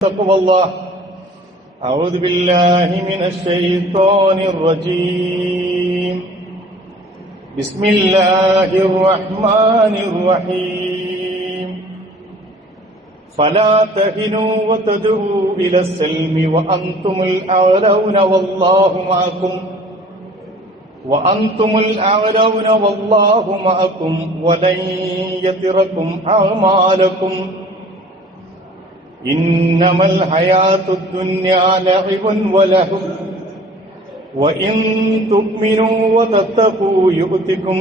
تقوى الله. أعوذ بالله من الشيطان الرجيم. بسم الله الرحمن الرحيم. فلا تهنوا وتدعوا إلى السلم وأنتم الأعلون والله معكم ولن يتركم أعمالكم. إنما الحياة الدنيا لعب ولهو وإن تؤمنوا وتتقوا يؤتكم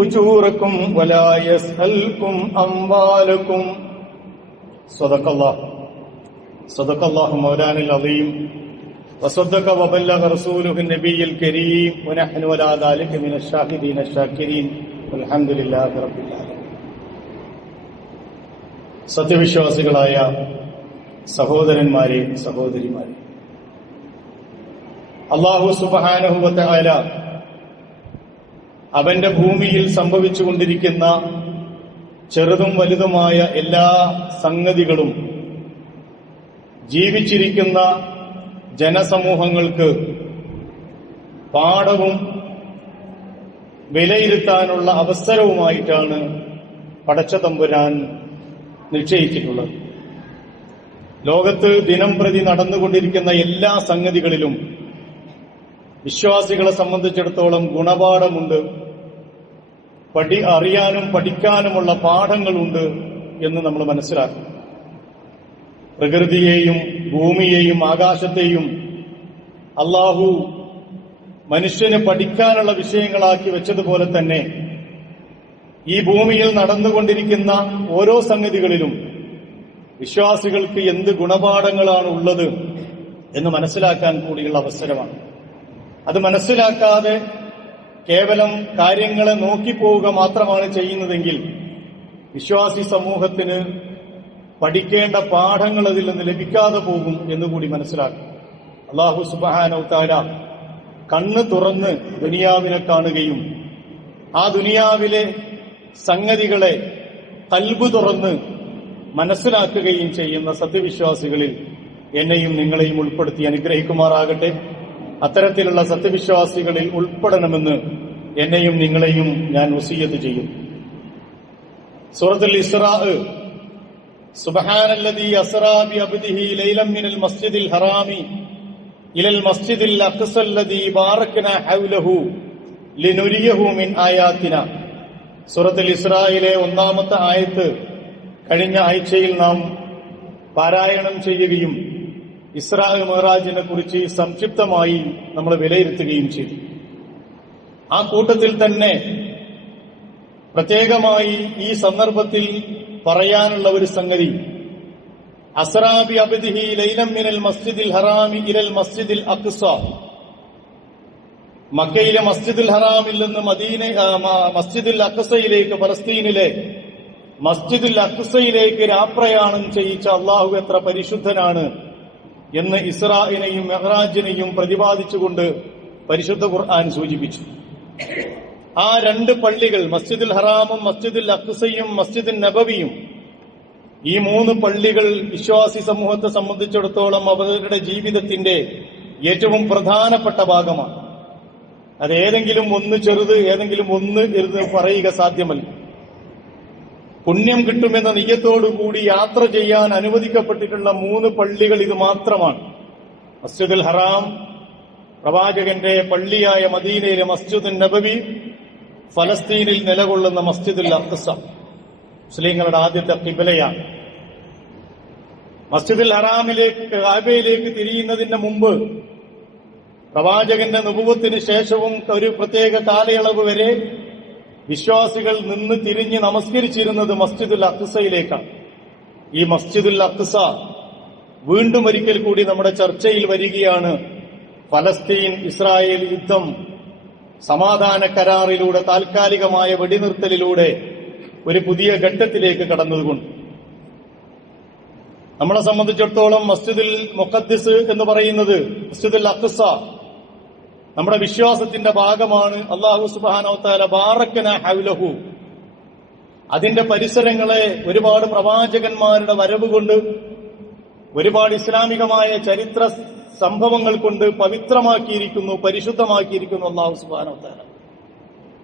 أجوركم ولا يسألكم أموالكم. صدق الله مولانا العظيم وصدق وبلغ رسوله النبي الكريم ونحن على ذلك من الشاهدين الشاكرين والحمد لله رب العالمين. സത്യവിശ്വാസികളായ സഹോദരന്മാരെ, സഹോദരിമാരെ, അല്ലാഹു സുബ്ഹാനഹു വ തആല അവന്റെ ഭൂമിയിൽ സംഭവിച്ചുകൊണ്ടിരിക്കുന്ന ചെറുതും വലുതുമായ എല്ലാ സംഗതികളും ജീവിച്ചിരിക്കുന്ന ജനസമൂഹങ്ങൾക്ക് പാഠവും വിലയിരുത്താനുള്ള അവസരവുമായിട്ടാണ് പടച്ച തമ്പുരാൻ നിശ്ചയിച്ചിട്ടുള്ളത്. ലോകത്ത് ദിനം പ്രതി നടന്നുകൊണ്ടിരിക്കുന്ന എല്ലാ സംഗതികളിലും വിശ്വാസികളെ സംബന്ധിച്ചിടത്തോളം ഗുണപാഠമുണ്ട്, അറിയാനും പഠിക്കാനുമുള്ള പാഠങ്ങളുണ്ട് എന്ന് നമ്മൾ മനസ്സിലാക്കും. പ്രകൃതിയെയും ഭൂമിയെയും ആകാശത്തെയും അല്ലാഹു മനുഷ്യന് പഠിക്കാനുള്ള വിഷയങ്ങളാക്കി വെച്ചതുപോലെ തന്നെ ഈ ഭൂമിയിൽ നടന്നുകൊണ്ടിരിക്കുന്ന ഓരോ സംഗതികളിലും വിശ്വാസികൾക്ക് എന്ത് ഗുണപാഠങ്ങളാണ് ഉള്ളത് എന്ന് മനസ്സിലാക്കാൻ കൂടിയുള്ള അവസരമാണ്. അത് മനസ്സിലാക്കാതെ കേവലം കാര്യങ്ങളെ നോക്കിപ്പോവുക മാത്രമാണ് ചെയ്യുന്നതെങ്കിൽ വിശ്വാസി സമൂഹത്തിന് പഠിക്കേണ്ട പാഠങ്ങൾ അതിൽ നിന്ന് ലഭിക്കാതെ പോകും എന്നുകൂടി മനസ്സിലാക്കും. അല്ലാഹു സുബ്ഹാനഹു തആല കണ്ണ് തുറന്ന് ദുനിയാവിനെ കാണുകയും ആ ദുനിയാവിലെ സംഗതികളെ ഖൽബ് തുറന്ന് മനസ്സിലാക്കുകയും ചെയ്യുന്ന സത്യവിശ്വാസികളിൽ എന്നെയും നിങ്ങളെയും ഉൾപ്പെടുത്തി അനുഗ്രഹിക്കുമാറാകട്ടെ. അത്തരത്തിലുള്ള സത്യവിശ്വാസികളിൽ ഉൾപ്പെടണമെന്ന് എന്നെയും നിങ്ങളെയും ഞാൻ വസിയ്യത്ത് ചെയ്യും. സൂറത്തുൽ ഇസ്രാ, സുബ്ഹാനല്ലദീ അസ്റാ ബിഅബ്ദിഹി ലൈലൻ മിനൽ മസ്ജിദിൽ ഹറാമി ഇലൽ മസ്ജിദിൽ അഖ്സല്ലദീ ബാറക്നാ ഹൗലഹു ലിനുരിയഹു മിൻ ആയാതിനാ. സൂറത്തുൽ ഇസ്രായിലെ 1-ാമത്തെ ആയത്ത് കഴിഞ്ഞ ആഴ്ചയിൽ നാം പാരായണം ചെയ്യുകയും ഇസ്രാ മിഅ്റാജിനെ കുറിച്ച് സംക്ഷിപ്തമായി നമ്മൾ വിലയിരുത്തുകയും ചെയ്തു. ആ കൂട്ടത്തിൽ തന്നെ പ്രത്യേകമായി ഈ സന്ദർഭത്തിൽ പറയാനുള്ള ഒരു സംഗതി, അസ്റാ ബി അബ്ദിഹി ലൈലൻ മിനൽ മസ്ജിദിൽ ഹറാമി ഇലൽ മസ്ജിദിൽ അഖ്സ, മക്കയിലെ മസ്ജിദുൽ ഹറാമിൽ നിന്ന് മസ്ജിദുൽ അഖ്സയിലേക്ക്, ഫലസ്തീനിലെ മസ്ജിദുൽ അഖ്സയിലേക്ക് രാപ്രയാണം ചെയ്യിച്ച അള്ളാഹു എത്ര പരിശുദ്ധനാണ് എന്ന് ഇസ്രാഇനെയും മിഅ്റാജിനെയും പ്രതിപാദിച്ചുകൊണ്ട് പരിശുദ്ധ ഖുർആൻ സൂചിപ്പിച്ചു. ആ രണ്ട് പള്ളികൾ, മസ്ജിദുൽ ഹറാമും മസ്ജിദുൽ അഖ്സയും മസ്ജിദുൽ നബവിയും, ഈ 3 പള്ളികൾ വിശ്വാസി സമൂഹത്തെ സംബന്ധിച്ചിടത്തോളം അവരുടെ ജീവിതത്തിന്റെ ഏറ്റവും പ്രധാനപ്പെട്ട ഭാഗമാണ്. അത് ഏതെങ്കിലും ഒന്ന് ചെറുത്, ഏതെങ്കിലും ഒന്ന് എന്ന് പറയുക സാധ്യമല്ല. പുണ്യം കിട്ടുമെന്ന നിയ്യത്തോടുകൂടി യാത്ര ചെയ്യാൻ അനുവദിക്കപ്പെട്ടിട്ടുള്ള 3 പള്ളികൾ ഇത് മാത്രമാണ്. മസ്ജിദുൽ ഹറാം, പ്രവാചകന്റെ പള്ളിയായ മദീനയിലെ മസ്ജിദുൻ നബവി, ഫലസ്തീനിൽ നിലകൊള്ളുന്ന മസ്ജിദുൽ അഖ്സ, മുസ്ലിങ്ങളുടെ ആദ്യത്തെ ഖിബ്ലയാണ്. മസ്ജിദുൽ ഹറാമിലേക്ക്, കഅബയിലേക്ക് തിരിയുന്നതിന് മുമ്പ് പ്രവാചകന്റെ നുബുവത്തിന് ശേഷവും ഒരു പ്രത്യേക കാലയളവ് വരെ വിശ്വാസികൾ നിന്ന് തിരിഞ്ഞ് നമസ്കരിച്ചിരുന്നത് മസ്ജിദുൽ അഖ്സയിലേക്കാണ്. ഈ മസ്ജിദുൽ അഖ്സ വീണ്ടും ഒരിക്കൽ കൂടി നമ്മുടെ ചർച്ചയിൽ വരികയാണ്. ഫലസ്തീൻ ഇസ്രായേൽ യുദ്ധം സമാധാന കരാറിലൂടെ, താൽക്കാലികമായ വെടിനിർത്തലിലൂടെ ഒരു പുതിയ ഘട്ടത്തിലേക്ക് കടന്നതുകൊണ്ട് നമ്മളെ സംബന്ധിച്ചിടത്തോളം മസ്ജിദുൽ മുഖദ്ദിസ് എന്ന് പറയുന്നത്, മസ്ജിദുൽ അഖ്സ നമ്മുടെ വിശ്വാസത്തിന്റെ ഭാഗമാണ്. അല്ലാഹു സുബ്ഹാനഹു വ തആല ബാറക്കനാ ഹൗലഹു, അതിന്റെ പരിസരങ്ങളെ ഒരുപാട് പ്രവാചകന്മാരുടെ വരവ് കൊണ്ട്, ഒരുപാട് ഇസ്ലാമികമായ ചരിത്ര സംഭവങ്ങൾ കൊണ്ട് പവിത്രമാക്കിയിരിക്കുന്നു, പരിശുദ്ധമാക്കിയിരിക്കുന്നു അല്ലാഹു സുബ്ഹാനഹു വ തആല.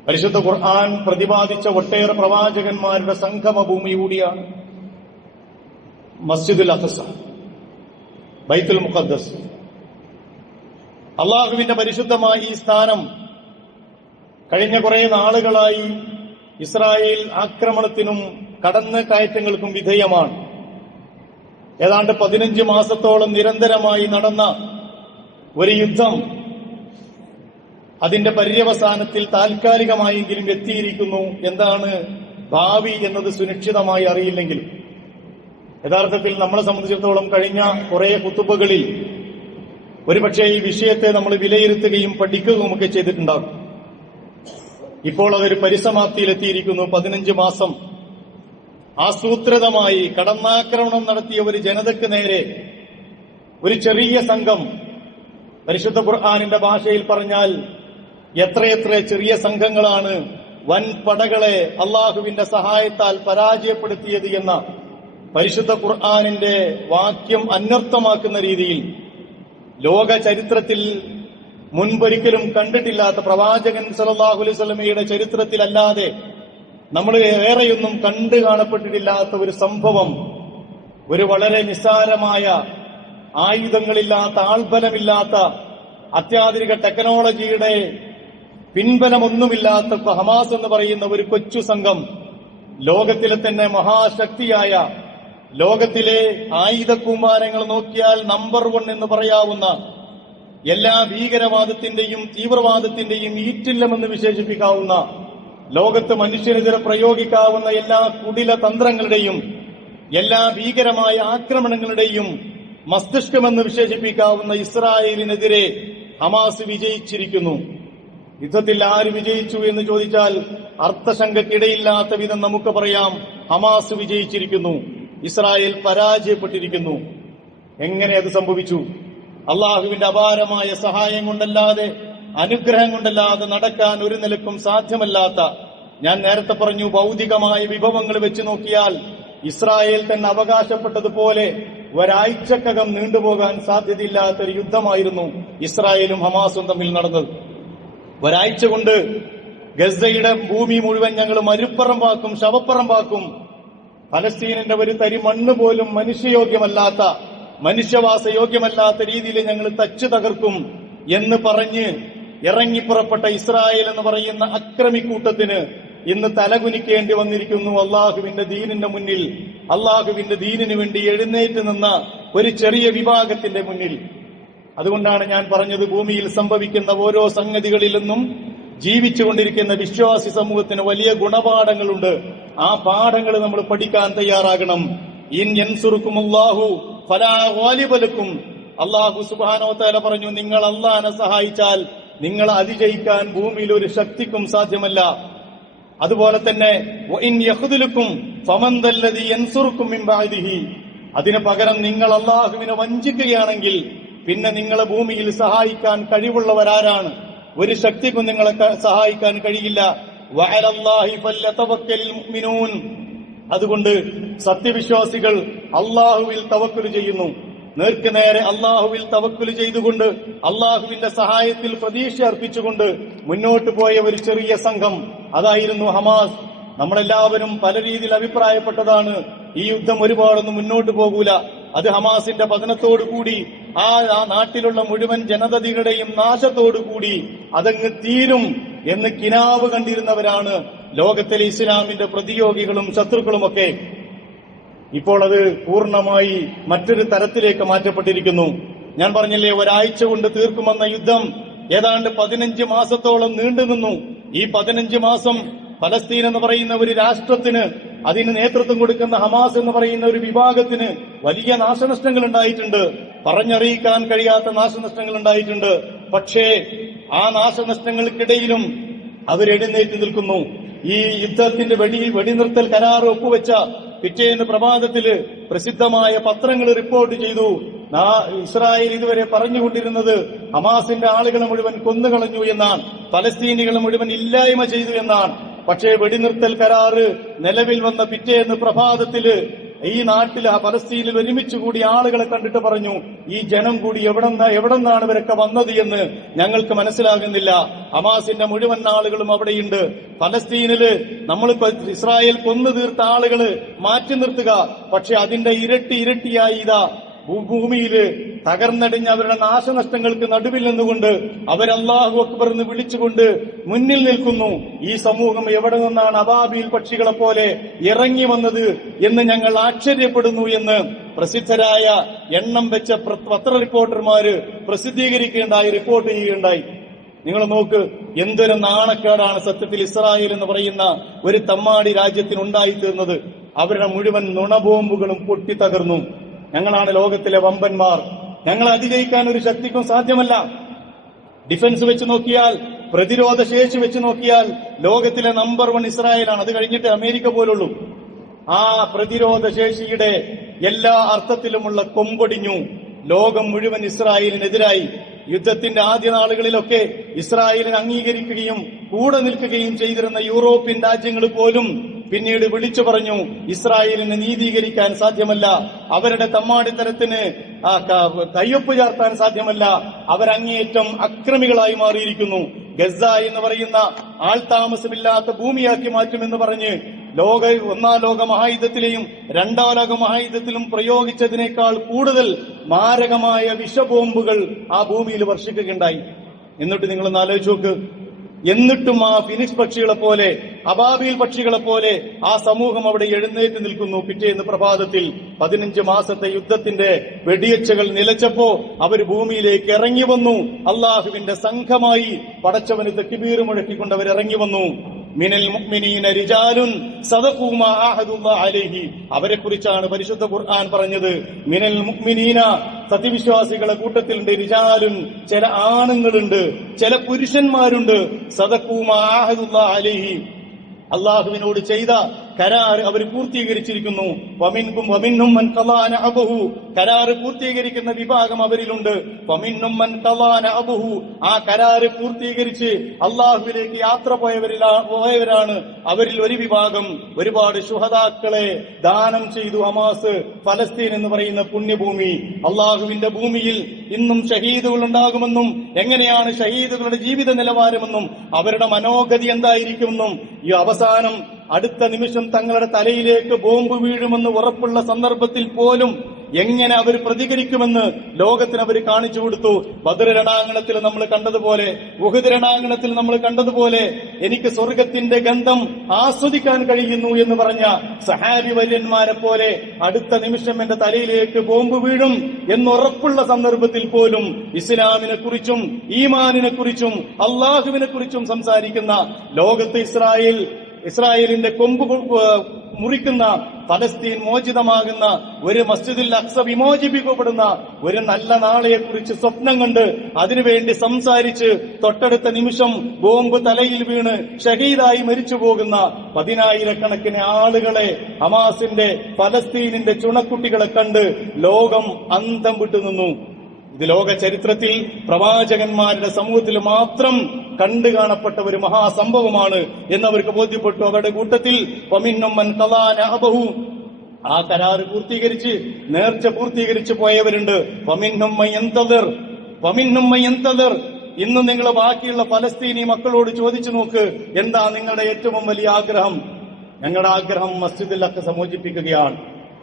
പരിശുദ്ധ ഖുർആൻ പ്രതിപാദിച്ച ഒട്ടേറെ പ്രവാചകന്മാരുടെ സംഗമ ഭൂമി കൂടിയാണ് മസ്ജിദുൽ അഖ്സ, ബൈത്തുൽ മുഖദ്ദസ്. അള്ളാഹുവിന്റെ പരിശുദ്ധമായ ഈ സ്ഥാനം കഴിഞ്ഞ കുറെ നാളുകളായി ഇസ്രായേൽ ആക്രമണത്തിനും കടന്നു കയറ്റങ്ങൾക്കും വിധേയമാണ്. ഏതാണ്ട് 15 മാസത്തോളം നിരന്തരമായി നടന്ന ഒരു യുദ്ധം അതിന്റെ പര്യവസാനത്തിൽ താൽക്കാലികമായെങ്കിലും എത്തിയിരിക്കുന്നു. എന്താണ് ഭാവി എന്നത് സുനിശ്ചിതമായി അറിയില്ലെങ്കിലും യഥാർത്ഥത്തിൽ നമ്മളെ സംബന്ധിച്ചിടത്തോളം കഴിഞ്ഞ കുറെ ഖുതുബകളിൽ ഒരുപക്ഷെ ഈ വിഷയത്തെ നമ്മൾ വിലയിരുത്തുകയും പഠിക്കുകയുമൊക്കെ ചെയ്തിട്ടുണ്ടാകും. ഇപ്പോൾ അതൊരു പരിസമാപ്തിയിലെത്തിയിരിക്കുന്നു. 15 മാസം ആസൂത്രിതമായി കടന്നാക്രമണം നടത്തിയ ഒരു ജനതയ്ക്ക് നേരെ ഒരു ചെറിയ സംഘം, പരിശുദ്ധ ഖുർആനിന്റെ ഭാഷയിൽ പറഞ്ഞാൽ എത്രയെത്ര ചെറിയ സംഘങ്ങളാണ് വൻ പടകളെ അള്ളാഹുവിന്റെ സഹായത്താൽ പരാജയപ്പെടുത്തിയത് എന്ന പരിശുദ്ധ ഖുർആനിന്റെ വാക്യം അന്വർത്ഥമാക്കുന്ന രീതിയിൽ ലോക ചരിത്രത്തിൽ മുൻപൊരിക്കലും കണ്ടിട്ടില്ലാത്ത, പ്രവാചകൻ സല്ലല്ലാഹു അലൈഹി വസല്ലമയുടെ ചരിത്രത്തിലല്ലാതെ നമ്മൾ ഏറെയൊന്നും കണ്ടു കാണപ്പെട്ടിട്ടില്ലാത്ത ഒരു സംഭവം, ഒരു വളരെ നിസ്സാരമായ ആയുധങ്ങളില്ലാത്ത, ആൾബലമില്ലാത്ത, അത്യാധുനിക ടെക്നോളജിയുടെ പിൻബലമൊന്നുമില്ലാത്ത ഹമാസ് എന്ന് പറയുന്ന ഒരു കൊച്ചു സംഘം ലോകത്തിലെ തന്നെ മഹാശക്തിയായ, ലോകത്തിലെ ആയുധക്കൂമ്പാരങ്ങൾ നോക്കിയാൽ നമ്പർ 1 എന്ന് പറയാവുന്ന, എല്ലാ ഭീകരവാദത്തിന്റെയും തീവ്രവാദത്തിന്റെയും ഈറ്റില്ലമെന്ന് വിശേഷിപ്പിക്കാവുന്ന, ലോകത്ത് മനുഷ്യനെതിരെ പ്രയോഗിക്കാവുന്ന എല്ലാ കുടില തന്ത്രങ്ങളുടെയും എല്ലാ ഭീകരമായ ആക്രമണങ്ങളുടെയും മസ്തിഷ്കമെന്ന് വിശേഷിപ്പിക്കാവുന്ന ഇസ്രായേലിനെതിരെ ഹമാസ് വിജയിച്ചിരിക്കുന്നു. യുദ്ധത്തിൽ ആര് വിജയിച്ചു എന്ന് ചോദിച്ചാൽ അർത്ഥശങ്കയ്ക്കിടയില്ലാത്ത വിധം നമുക്ക് പറയാം, ഹമാസ് വിജയിച്ചിരിക്കുന്നു, ഇസ്രായേൽ പരാജയപ്പെട്ടിരിക്കുന്നു. എങ്ങനെ അത് സംഭവിച്ചു? അള്ളാഹുവിന്റെ അപാരമായ സഹായം കൊണ്ടല്ലാതെ, അനുഗ്രഹം കൊണ്ടല്ലാതെ നടക്കാൻ ഒരു നിലക്കും സാധ്യമല്ലാത്ത, ഞാൻ നേരത്തെ പറഞ്ഞു, ഭൗതികമായ വിഭവങ്ങൾ വെച്ച് നോക്കിയാൽ ഇസ്രായേൽ തന്നെ അവകാശപ്പെട്ടതുപോലെ ഒരാഴ്ചക്കകം നീണ്ടുപോകാൻ സാധ്യതയില്ലാത്തൊരു യുദ്ധമായിരുന്നു ഇസ്രായേലും ഹമാസും തമ്മിൽ നടന്നത്. ഒരാഴ്ച കൊണ്ട് ഗസയുടെ ഭൂമി മുഴുവൻ ഞങ്ങൾ മരുപ്പറമ്പാക്കും, ശവപ്പറമ്പാക്കും, ഫലസ്തീനിന്റെ ഒരു തരി മണ്ണ് പോലും മനുഷ്യയോഗ്യമല്ലാത്ത, മനുഷ്യവാസയോഗ്യമല്ലാത്ത രീതിയിൽ ഞങ്ങൾ തച്ചു തകർക്കും എന്ന് പറഞ്ഞ് ഇറങ്ങിപ്പുറപ്പെട്ട ഇസ്രായേൽ എന്ന് പറയുന്ന അക്രമിക്കൂട്ടത്തിന് ഇന്ന് തലകുനിക്കേണ്ടി വന്നിരിക്കുന്നു അള്ളാഹുവിന്റെ ദീനിന്റെ മുന്നിൽ, അള്ളാഹുവിന്റെ ദീനിനു വേണ്ടി എഴുന്നേറ്റ് നിന്ന ഒരു ചെറിയ വിഭാഗത്തിന്റെ മുന്നിൽ. അതുകൊണ്ടാണ് ഞാൻ പറഞ്ഞത്, ഭൂമിയിൽ സംഭവിക്കുന്ന ഓരോ സംഗതികളിൽ നിന്നും ജീവിച്ചുകൊണ്ടിരിക്കുന്ന വിശ്വാസി സമൂഹത്തിന് വലിയ ഗുണപാഠങ്ങളുണ്ട്. ആ പാഠങ്ങൾ നമ്മൾ പഠിക്കാൻ തയ്യാറാകണം. ഇൻ യൻസുറുക്കുമുല്ലാഹു ഫലാ ഗാലിബ ലക്കും, അല്ലാഹു സുബ്ഹാനഹു വ തആല പറഞ്ഞു, നിങ്ങൾ അല്ലാഹനെ സഹായിച്ചാൽ നിങ്ങൾ അതിജയിക്കാൻ ഭൂമിയിൽ ഒരു ശക്തിക്കും സാധ്യമല്ല. അതുപോലെ തന്നെ വഇൻ യഖ്ദുലുക്കും ഫമൻ ദല്ലദി യൻസുറുക്കും മിൻ ബഅദിഹി, അതിനു പകരം നിങ്ങൾ അല്ലാഹുവിനെ വഞ്ചിക്കുകയാണെങ്കിൽ പിന്നെ നിങ്ങളെ ഭൂമിയിൽ സഹായിക്കാൻ കഴിവുള്ളവരാരാണ്? ഒരു ശക്തിക്കും നിങ്ങളെ സഹായിക്കാൻ കഴിയില്ല. വഅലല്ലാഹി ഫല്യതവക്കലിൽ മുഅ്മിനൂൻ, അതുകൊണ്ട് സത്യവിശ്വാസികൾ അള്ളാഹുവിൽ തവക്കുൽ ചെയ്യുന്നു. നേർക്ക് നേരെ അള്ളാഹുവിൽ തവക്കുൽ ചെയ്തുകൊണ്ട് അള്ളാഹുവിന്റെ സഹായത്തിൽ പ്രതീക്ഷ അർപ്പിച്ചുകൊണ്ട് മുന്നോട്ട് പോയ ഒരു ചെറിയ സംഘം, അതായിരുന്നു ഹമാസ്. നമ്മളെല്ലാവരും പല രീതിയിൽ അഭിപ്രായപ്പെട്ടതാണ്, ഈ യുദ്ധം ഒരുപാടൊന്നും മുന്നോട്ട് പോകൂല, അത് ഹമാസിന്റെ പതനത്തോടുകൂടി ആ നാട്ടിലുള്ള മുഴുവൻ ജനതയുടെയും നാശത്തോടുകൂടി അതങ്ങ് തീരും എന്ന് കിനാവ് കണ്ടിരുന്നവരാണ് ലോകത്തിലെ ഇസ്ലാമിന്റെ പ്രതിയോഗികളും ശത്രുക്കളുമൊക്കെ. ഇപ്പോൾ അത് പൂർണ്ണമായി മറ്റൊരു തരത്തിലേക്ക് മാറ്റപ്പെട്ടിരിക്കുന്നു. ഞാൻ പറഞ്ഞില്ലേ, ഒരാഴ്ച കൊണ്ട് തീർക്കുമെന്ന യുദ്ധം ഏതാണ്ട് 15 മാസത്തോളം നീണ്ടുനിന്നു. ഈ 15 മാസം ഫലസ്തീൻ എന്ന് പറയുന്ന ഒരു രാഷ്ട്രത്തിന്, അതിന് നേതൃത്വം കൊടുക്കുന്ന ഹമാസ് എന്ന് പറയുന്ന ഒരു വിഭാഗത്തിന് വലിയ നാശനഷ്ടങ്ങൾ ഉണ്ടായിട്ടുണ്ട്, പറഞ്ഞറിയിക്കാൻ കഴിയാത്ത നാശനഷ്ടങ്ങൾ ഉണ്ടായിട്ടുണ്ട്. പക്ഷേ ആ നാശനഷ്ടങ്ങൾക്കിടയിലും അവരെഴുന്നേറ്റ് നിൽക്കുന്നു. ഈ യുദ്ധത്തിന്റെ വെടിനിർത്തൽ കരാർ ഒപ്പുവെച്ച പിറ്റേന്ന് പ്രഭാതത്തില് പ്രസിദ്ധമായ പത്രങ്ങൾ റിപ്പോർട്ട് ചെയ്തു, ഇസ്രായേൽ ഇതുവരെ പറഞ്ഞുകൊണ്ടിരുന്നത് ഹമാസിന്റെ ആളുകളെ മുഴുവൻ കൊന്നുകളഞ്ഞു എന്നാണ്, ഫലസ്തീനികളെ മുഴുവൻ ഇല്ലായ്മ ചെയ്തു എന്നാണ്. പക്ഷേ വെടിനിർത്തൽ കരാറ് നിലവിൽ വന്ന പിറ്റേന്ന് പ്രഭാതത്തില് ഈ നാട്ടിൽ പലസ്തീനിൽ ഒരുമിച്ച് കൂടി ആളുകളെ കണ്ടിട്ട് പറഞ്ഞു, ഈ ജനം കൂടി എവിടെന്നാണ് ഇവരൊക്കെ വന്നത് എന്ന് ഞങ്ങൾക്ക് മനസ്സിലാകുന്നില്ല. ഹമാസിന്റെ മുഴുവൻ ആളുകളും അവിടെയുണ്ട്. പലസ്തീനില് നമ്മളിപ്പോ ഇസ്രായേൽ കൊന്നു തീർത്ത ആളുകള് മാറ്റി നിർത്തുക, പക്ഷെ അതിന്റെ ഇരട്ടിയായി ഇതാ ഭൂമിയില് തകർന്നടിഞ്ഞ അവരുടെ നാശനഷ്ടങ്ങൾക്ക് നടുവിൽ നിന്നുകൊണ്ട് അവരല്ലാഹു അക്ബർ എന്ന് വിളിച്ചുകൊണ്ട് മുന്നിൽ നിൽക്കുന്നു. ഈ സമൂഹം എവിടെ നിന്നാണ് അബാബീൽ പക്ഷികളെ പോലെ ഇറങ്ങി വന്നത് എന്ന് ഞങ്ങൾ ആശ്ചര്യപ്പെടുന്നു എന്ന് പ്രസിദ്ധരായ എണ്ണം വെച്ച പത്ര റിപ്പോർട്ടർമാര് പ്രസിദ്ധീകരിക്കുകയുണ്ടായി, റിപ്പോർട്ട് ചെയ്യുകയുണ്ടായി. നിങ്ങൾ നോക്ക്, എന്തൊരു നാണക്കേടാണ് സത്യത്തിൽ ഇസ്രായേൽ എന്ന് പറയുന്ന ഒരു തമ്മാടി രാജ്യത്തിനുണ്ടായിത്തീർന്നത്. അവരുടെ മുഴുവൻ നുണബോംബുകളും പൊട്ടിത്തകർന്നു. ഞങ്ങളാണ് ലോകത്തിലെ വമ്പന്മാർ, ഞങ്ങൾ അതിജയിക്കാൻ ഒരു ശക്തിക്കും സാധ്യമല്ല. ഡിഫൻസ് വെച്ച് നോക്കിയാൽ, പ്രതിരോധ ശേഷി വെച്ച് നോക്കിയാൽ ലോകത്തിലെ നമ്പർ 1 ഇസ്രായേലാണ്. അത് കഴിഞ്ഞിട്ട് അമേരിക്ക പോലുള്ളൂ. ആ പ്രതിരോധ ശേഷിയുടെ എല്ലാ അർത്ഥത്തിലുമുള്ള കൊമ്പൊടിഞ്ഞു. ലോകം മുഴുവൻ ഇസ്രായേലിനെതിരായി. യുദ്ധത്തിന്റെ ആദ്യ നാളുകളിലൊക്കെ ഇസ്രായേലിനെ അംഗീകരിക്കുകയും കൂടെ നിൽക്കുകയും ചെയ്തിരുന്ന യൂറോപ്യൻ രാജ്യങ്ങൾ പോലും പിന്നീട് വിളിച്ചു പറഞ്ഞു, ഇസ്രായേലിനെ നീതീകരിക്കാൻ സാധ്യമല്ല, അവരുടെ തമ്മാടിത്തരത്തിന് കയ്യൊപ്പ് ചേർത്താൻ സാധ്യമല്ല, അവരങ്ങേയറ്റം അക്രമികളായി മാറിയിരിക്കുന്നു, ഗസ എന്ന് പറയുന്ന ആൾതാമസമില്ലാത്ത ഭൂമിയാക്കി മാറ്റുമെന്ന് പറഞ്ഞ് ഒന്നാം ലോക മഹായുദ്ധത്തിലെയും രണ്ടാം ലോക മഹായുദ്ധത്തിലും പ്രയോഗിച്ചതിനേക്കാൾ കൂടുതൽ മാരകമായ വിഷബോംബുകൾ ആ ഭൂമിയിൽ വർഷിക്കുകയുണ്ടായി. എന്നിട്ട് നിങ്ങളൊന്ന് ആലോചിച്ച് നോക്ക്, എന്നിട്ടും ആ ഫിനിക്സ് പക്ഷികളെ പോലെ, അബാബീൽ പക്ഷികളെ പോലെ ആ സമൂഹം അവിടെ എഴുന്നേറ്റ് നിൽക്കുന്നു. പിറ്റേന്ന് പ്രഭാതത്തിൽ 15 മാസത്തെ യുദ്ധത്തിന്റെ വെടിയച്ചകൾ നിലച്ചപ്പോ അവർ ഭൂമിയിലേക്ക് ഇറങ്ങി വന്നു. അള്ളാഹുവിന്റെ സംഘമായി പടച്ചവന് തക്ബീർ മുഴക്കിക്കൊണ്ട് അവർ ഇറങ്ങി വന്നു. മിനൽ മുഅ്മിനീന റിജാലുൻ സദഖൂ മാ അഹദുല്ലാഹി അലൈഹി. അവരെ കുറിച്ചാണ് പരിശുദ്ധ ഖുർആൻ പറഞ്ഞത്. മിനൽ മുഅ്മിനീന, സത്യവിശ്വാസികളെ കൂട്ടത്തിലുണ്ട്, റിജാലുൻ, ചില ആണുങ്ങളുണ്ട്, ചില പുരുഷന്മാരുണ്ട്, സദഖൂ മാ അഹദുല്ലാഹി അലൈഹി, അള്ളാഹുവിനോട് ചെയ്ത കരാർ അവർ പൂർത്തീകരിച്ചിരിക്കുന്നു. വമിൻഹും മൻ ഖളാ നഅബഹു, കരാർ പൂർത്തീകരിക്കുന്ന വിഭാഗം അവരിലുണ്ട്. വമിൻഹും മൻ ഖളാ നഅബഹു, ആ കരാർ പൂർത്തീകരിച്ച് അള്ളാഹുവിലേക്ക് യാത്ര പോയവരാണ് അവരിൽ ഒരു വിഭാഗം. ഒരുപാട് ശുഹദാക്കളെ ദാനം ചെയ്തു ഹമാസ്. ഫലസ്തീൻ എന്ന് പറയുന്ന പുണ്യഭൂമി, അള്ളാഹുവിന്റെ ഭൂമിയിൽ ഇന്നും ഷഹീദുകൾ ഉണ്ടാകുമെന്നും എങ്ങനെയാണ് ഷഹീദുകളുടെ ജീവിത നിലവാരമെന്നും അവരുടെ മനോഗതി എന്തായിരിക്കുമെന്നും ഈ അവസാനം അടുത്ത നിമിഷം തങ്ങളുടെ തലയിലേക്ക് ബോംബ് വീഴുമെന്ന് ഉറപ്പുള്ള സന്ദർഭത്തിൽ പോലും എങ്ങനെ അവർ പ്രതികരിക്കുമെന്ന് ലോകത്തിന് അവർ കാണിച്ചു കൊടുത്തു. ബദർ രണാങ്കണത്തിൽ നമ്മൾ കണ്ടതുപോലെ, ഉഹദ് രണാങ്കണത്തിൽ നമ്മൾ കണ്ടതുപോലെ എനിക്ക് സ്വർഗത്തിന്റെ ഗന്ധം ആസ്വദിക്കാൻ കഴിയുന്നു എന്ന് പറഞ്ഞ സഹാബി വര്യന്മാരെ പോലെ അടുത്ത നിമിഷം എന്റെ തലയിലേക്ക് ബോംബ് വീഴും എന്നുറപ്പുള്ള സന്ദർഭത്തിൽ പോലും ഇസ്ലാമിനെ കുറിച്ചും ഈമാനിനെ കുറിച്ചും അള്ളാഹുവിനെ കുറിച്ചും സംസാരിക്കുന്ന ലോകത്ത് ഇസ്രായേലിന്റെ കൊമ്പ് മുറിക്കുന്ന, ഫലസ്തീൻ മോചിതമാകുന്ന, ഒരു മസ്ജിദുൽ അഖ്സ വിമോചിപ്പിക്കപ്പെടുന്ന ഒരു നല്ല നാളെയെക്കുറിച്ച് സ്വപ്നം കണ്ട് അതിനുവേണ്ടി സംസാരിച്ച് തൊട്ടടുത്ത നിമിഷം ബോംബ് തലയിൽ വീണ് ഷഹീദായി മരിച്ചു പോകുന്ന 10,000-കണക്കിന് ആളുകളെ, ഹമാസിന്റെ ഫലസ്തീനിന്റെ ചുണക്കുട്ടികളെ കണ്ട് ലോകം അന്തം വിട്ടുനിന്നു. ഇത് ലോക ചരിത്രത്തിൽ പ്രവാചകന്മാരുടെ സമൂഹത്തിൽ മാത്രം കണ്ടു കാണപ്പെട്ട ഒരു മഹാസംഭവമാണ് എന്നവർക്ക് ബോധ്യപ്പെട്ടു. അവരുടെ കൂട്ടത്തിൽ വമിൻഹും മൻ ഖളാ നഅബഹു, ആ കരാർ പൂർത്തീകരിച്ച് നേർച്ച പൂർത്തീകരിച്ചു പോയവരുണ്ട്. വമിൻഹും മൻ യന്തദിർ. ഇന്ന് നിങ്ങൾ ബാക്കിയുള്ള ഫലസ്തീനി മക്കളോട് ചോദിച്ചു നോക്ക്, എന്താ നിങ്ങളുടെ ഏറ്റവും വലിയ ആഗ്രഹം? ഞങ്ങളുടെ ആഗ്രഹം മസ്ജിദുൽ അഖ്സ മോചിപ്പിക്കുകയാണ്,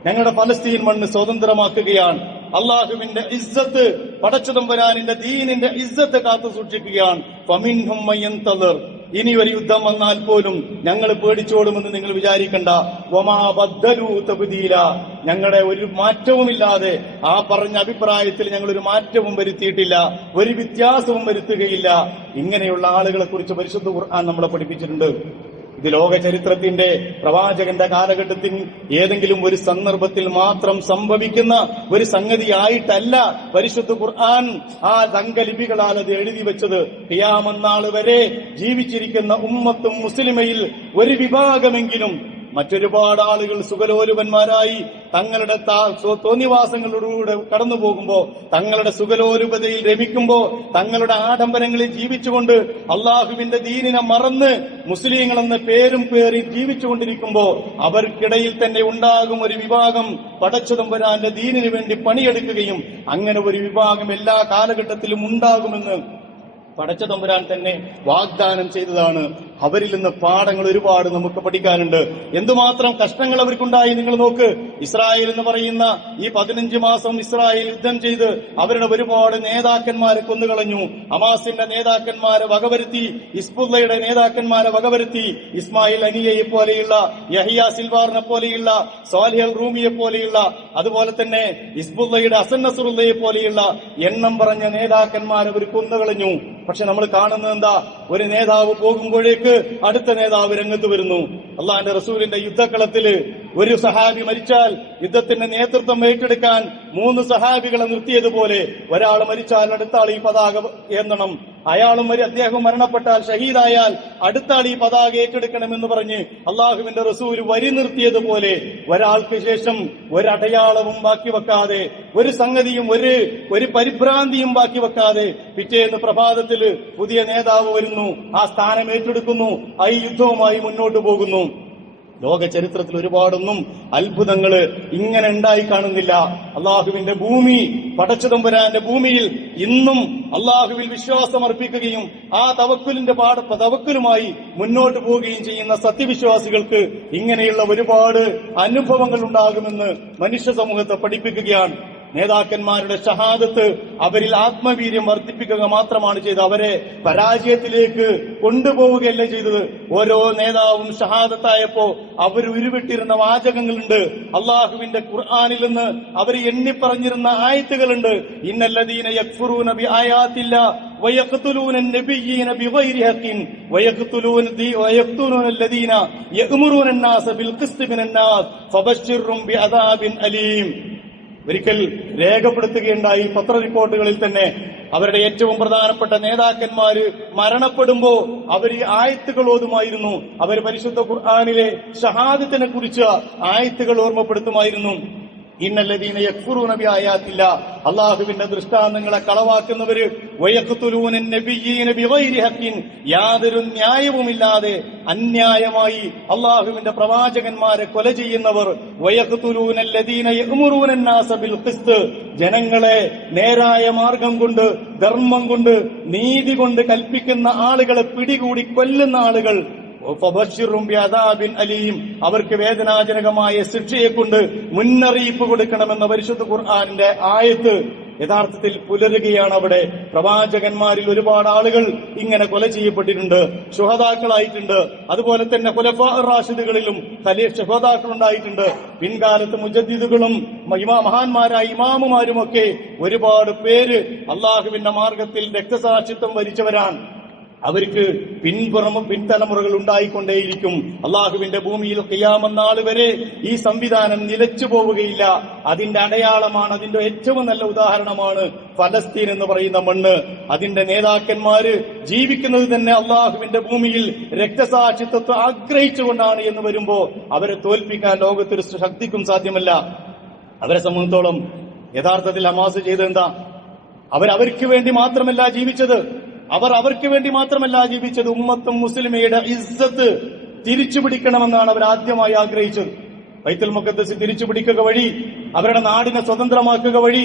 ഞങ്ങളുടെ ഫലസ്തീൻ മണ്ണ് സ്വതന്ത്രമാക്കുകയാണ്, അള്ളാഹുവിന്റെ ഇസ്സത്ത്, പടച്ചതമ്പുരാനിന്റെ ദീനിന്റെ ഇസ്സത്ത് കാത്തു സൂക്ഷിക്കുകയാണ്. ഫമിൻഹും മൻ യന്തദിർ. ഇനി ഒരു യുദ്ധം വന്നാൽ പോലും ഞങ്ങൾ പേടിച്ചോടുമെന്ന് നിങ്ങൾ വിചാരിക്കണ്ട. വമാ ബദ്ദലൂ തബ്ദീല. ഞങ്ങളുടെ ഒരു മാറ്റവുമില്ലാതെ ആ പറഞ്ഞ അഭിപ്രായത്തിൽ ഞങ്ങൾ ഒരു മാറ്റവും വരുത്തിയിട്ടില്ല, ഒരു വ്യത്യാസവും വരുത്തുകയില്ല. ഇങ്ങനെയുള്ള ആളുകളെ കുറിച്ച് പരിശുദ്ധ ഖുർആൻ നമ്മളെ പഠിപ്പിച്ചിട്ടുണ്ട്. ഇത് ലോക ചരിത്രത്തിന്റെ പ്രവാചകന്റെ കാലഘട്ടത്തിൽ ഏതെങ്കിലും ഒരു സന്ദർഭത്തിൽ മാത്രം സംഭവിക്കുന്ന ഒരു സംഗതിയായിട്ടല്ല പരിശുദ്ധ ഖുർആൻ ആ തങ്കലിപികളാൽ അത് എഴുതി വെച്ചത്. ഖിയാമത്ത് നാൾ വരെ ജീവിച്ചിരിക്കുന്ന ഉമ്മത്തും മുസ്ലിമയിൽ ഒരു വിഭാഗമെങ്കിലും മറ്റൊരുപാട് ആളുകൾ സുഖലോലുപന്മാരായി തങ്ങളുടെ തോന്നിവാസങ്ങളിലൂടെ കടന്നു പോകുമ്പോ, തങ്ങളുടെ സുഖലോലുപതയിൽ രമിക്കുമ്പോ, തങ്ങളുടെ ആഡംബരങ്ങളിൽ ജീവിച്ചുകൊണ്ട് അള്ളാഹുവിന്റെ ദീനിനെ മറന്ന് മുസ്ലിങ്ങളെന്ന പേരും പേറി ജീവിച്ചുകൊണ്ടിരിക്കുമ്പോ അവർക്കിടയിൽ തന്നെ ഉണ്ടാകും ഒരു വിഭാഗം പടച്ചതമ്പുരാന്റെ ദീനിനു വേണ്ടി പണിയെടുക്കുകയും അങ്ങനെ ഒരു വിഭാഗം എല്ലാ കാലഘട്ടത്തിലും ഉണ്ടാകുമെന്ന് പടച്ചതമ്പുരാൻ തന്നെ വാഗ്ദാനം ചെയ്തതാണ്. അവരിൽ നിന്ന് പാഠങ്ങൾ ഒരുപാട് നമുക്ക് പഠിക്കാനുണ്ട്. എന്തുമാത്രം കഷ്ടങ്ങൾ അവർക്കുണ്ടായി നിങ്ങൾ നോക്ക്. ഇസ്രായേൽ എന്ന് പറയുന്ന ഈ 15 മാസം ഇസ്രായേൽ യുദ്ധം ചെയ്ത് അവരുടെ ഒരുപാട് നേതാക്കന്മാരെ കൊന്നുകളഞ്ഞു. ഹമാസിന്റെ നേതാക്കന്മാരെ വകവരുത്തി, ഹിസ്ബുള്ളയുടെ നേതാക്കന്മാരെ വകവരുത്തി, ഇസ്മായിൽ അനിയയെ പോലെയുള്ള, യഹിയ സിൽവാറിനെ പോലെയുള്ള, സാലിഹ് റൂമിയെ പോലെയുള്ള, അതുപോലെ തന്നെ ഹിസ്ബുള്ളയുടെ ഹസൻ നസ്റുള്ളയെ പോലെയുള്ള എണ്ണം പറഞ്ഞ നേതാക്കന്മാരെ അവർ കൊന്നുകളഞ്ഞു. പക്ഷെ നമ്മൾ കാണുന്നത് എന്താ? ഒരു നേതാവ് പോകുമ്പോഴേക്ക് അടുത്ത നേതാവ് രംഗത്ത് വരുന്നു. അള്ളാന്റെ റസൂലിന്റെ യുദ്ധക്കളത്തില് ഒരു സഹാബി മരിച്ചാൽ യുദ്ധത്തിന്റെ നേതൃത്വം ഏറ്റെടുക്കാൻ 3 സഹാബികളെ നിർത്തിയതുപോലെ ഒരാൾ മരിച്ചാൽ അടുത്ത ആൾ ഈ പതാക ഏന്തണം, അദ്ദേഹം മരണപ്പെട്ടാൽ ഷഹീദായാൽ അടുത്ത ആൾ ഈ പതാക ഏറ്റെടുക്കണമെന്ന് പറഞ്ഞ് അള്ളാഹുവിന്റെ റസൂൽ വരി നിർത്തിയതുപോലെ ഒരാൾക്ക് ശേഷം ഒരടയാളവും ബാക്കി വെക്കാതെ, ഒരു സംഗതിയും ഒരു പരിഭ്രാന്തിയും ബാക്കി വെക്കാതെ പിറ്റേന്ന് പ്രഭാതത്തിൽ പുതിയ നേതാവ് വരുന്നു, ആ സ്ഥാനം ഏറ്റെടുക്കുന്നു, ഈ യുദ്ധവുമായി മുന്നോട്ട് പോകുന്നു. ലോക ചരിത്രത്തിൽ ഒരുപാടൊന്നും അത്ഭുതങ്ങള് ഇങ്ങനെ ഉണ്ടായി കാണുന്നില്ല. അള്ളാഹുവിന്റെ ഭൂമി, പടച്ചതമ്പുരാന്റെ ഭൂമിയിൽ ഇന്നും അള്ളാഹുവിൽ വിശ്വാസമർപ്പിക്കുകയും ആ തവക്കുലുമായി മുന്നോട്ട് പോവുകയും ചെയ്യുന്ന സത്യവിശ്വാസികൾക്ക് ഇങ്ങനെയുള്ള ഒരുപാട് അനുഭവങ്ങൾ ഉണ്ടാകുമെന്ന് മനുഷ്യ സമൂഹത്തെ പഠിപ്പിക്കുകയാണ്. നേതാക്കന്മാരുടെ ഷഹാദത്ത് അവരിൽ ആത്മവീര്യം വർദ്ധിപ്പിക്കുക മാത്രമാണ് ചെയ്തത്, അവരെ പരാജയത്തിലേക്ക് കൊണ്ടുപോവുകയല്ല ചെയ്തത്. ഓരോ നേതാവും ഷഹാദത്തായപ്പോ അവർ ഉരുവിട്ടിരുന്ന വാചകങ്ങളുണ്ട്. അള്ളാഹുവിന്റെ ഖുർആനിൽ നിന്ന് അവർ എണ്ണിപ്പറഞ്ഞിരുന്ന ആയത്തുകളുണ്ട്. ഇന്നല്ലദീന യക്ഫുറൂന ബിആയാത്തില്ലാ വയഖ്തുലൂന നബിയ്യീന ബിഗൈരി ഹഖിൻ വയഖ്തുലൂന അല്ലദീന യഅ്മുറൂന അന്നാസ ബിൽ ഖിസ്തി മിനന്നാസ് ഫബശ്ശിർഹും ബിഅദാബിൻ അലീം. ഒരിക്കൽ രേഖപ്പെടുത്തുകയുണ്ടായി പത്ര റിപ്പോർട്ടുകളിൽ തന്നെ അവരുടെ ഏറ്റവും പ്രധാനപ്പെട്ട നേതാക്കന്മാര് മരണപ്പെടുമ്പോ അവർ ഈ ആയത്തുകൾ ഓതുമായിരുന്നു. അവർ പരിശുദ്ധ ഖുർആനിലെ ഷഹാദത്തിനെ കുറിച്ച് ആയത്തുകൾ ഓർമ്മപ്പെടുത്തുമായിരുന്നു. ഇന്നല്ലദീന യക്ഫുറൂന ബിആയാത്തില്ലാ, അല്ലാഹുവിന്റെ ദൃഷ്ടാന്തങ്ങളെ കളവാക്കുന്നവര്, വയഖ്തുലൂന നബിയ്യീന ബിഗൈരി ഹഖിൻ, യാതൊരു ന്യായവുമില്ലാതെ അന്യായമായി അല്ലാഹുവിന്റെ പ്രവാചകന്മാരെ കൊല ചെയ്യുന്നവർ, വയഖ്തുലൂന അല്ലദീന യഅ്മുറൂന അന്നാസ ബിൽ ഖിസ്ത്, ജനങ്ങളെ നേരായ മാർഗം കൊണ്ട്, ധർമ്മം കൊണ്ട്, നീതി കൊണ്ട് കൽപ്പിക്കുന്ന ആളുകളെ പിടികൂടി കൊല്ലുന്ന ആളുകൾ, അലീം, അവർക്ക് വേദനാജനകമായ ശിക്ഷയെക്കൊണ്ട് മുന്നറിയിപ്പ് കൊടുക്കണമെന്ന പരിശുദ്ധ ഖുർആനിന്റെ ആയത്ത് യഥാർത്ഥത്തിൽ പുലരുകയാണ്. അവിടെ പ്രവാചകന്മാരിൽ ഒരുപാട് ആളുകൾ ഇങ്ങനെ കൊല ചെയ്യപ്പെട്ടിട്ടുണ്ട്, ശുഹദാക്കളായിട്ടുണ്ട്. അതുപോലെ തന്നെ ഖുലഫാ റാഷിദുകളിലും ശുഹദാക്കളുണ്ടായിട്ടുണ്ട്. പിൻകാലത്ത് മുജദ്ദിദുകളും മഹാന്മാരായ ഇമാമുമാരുമൊക്കെ ഒരുപാട് പേര് അള്ളാഹുവിന്റെ മാർഗത്തിൽ രക്തസാക്ഷിത്വം വരിച്ചവരാണ്. അവർക്ക് പിൻതലമുറകൾ ഉണ്ടായിക്കൊണ്ടേയിരിക്കും. അള്ളാഹുവിന്റെ ഭൂമിയിൽ ഖിയാമത്ത് നാൾ വരെ ഈ സംവിധാനം നിലച്ചു പോവുകയില്ല. അതിന്റെ അടയാളമാണ്, അതിന്റെ ഏറ്റവും നല്ല ഉദാഹരണമാണ് ഫലസ്തീൻ എന്ന് പറയുന്ന മണ്ണ്. അതിന്റെ നേതാക്കന്മാര് ജീവിക്കുന്നത് തന്നെ അള്ളാഹുവിന്റെ ഭൂമിയിൽ രക്തസാക്ഷിത്വത്തെ ആഗ്രഹിച്ചുകൊണ്ടാണ് എന്ന് വരുമ്പോ അവരെ തോൽപ്പിക്കാൻ ലോകത്തൊരു ശക്തിക്കും സാധ്യമല്ല. അവരെ സംബന്ധിച്ചോളം യഥാർത്ഥത്തിൽ ഹമാസ് ചെയ്തെന്താ? അവർക്ക് വേണ്ടി മാത്രമല്ല ജീവിച്ചത്, അവർക്ക് വേണ്ടി മാത്രമല്ല ജീവിച്ചത്, ഉമ്മത്തും മുസ്ലിമയുടെ ഇസ്സത്ത് തിരിച്ചുപിടിക്കണമെന്നാണ് അവർ ആദ്യമായി ആഗ്രഹിച്ചത്. ബൈത്തുൽ മുഖദ്ദസ് തിരിച്ചുപിടിക്കുക വഴി, അവരുടെ നാടിനെ സ്വതന്ത്രമാക്കുക വഴി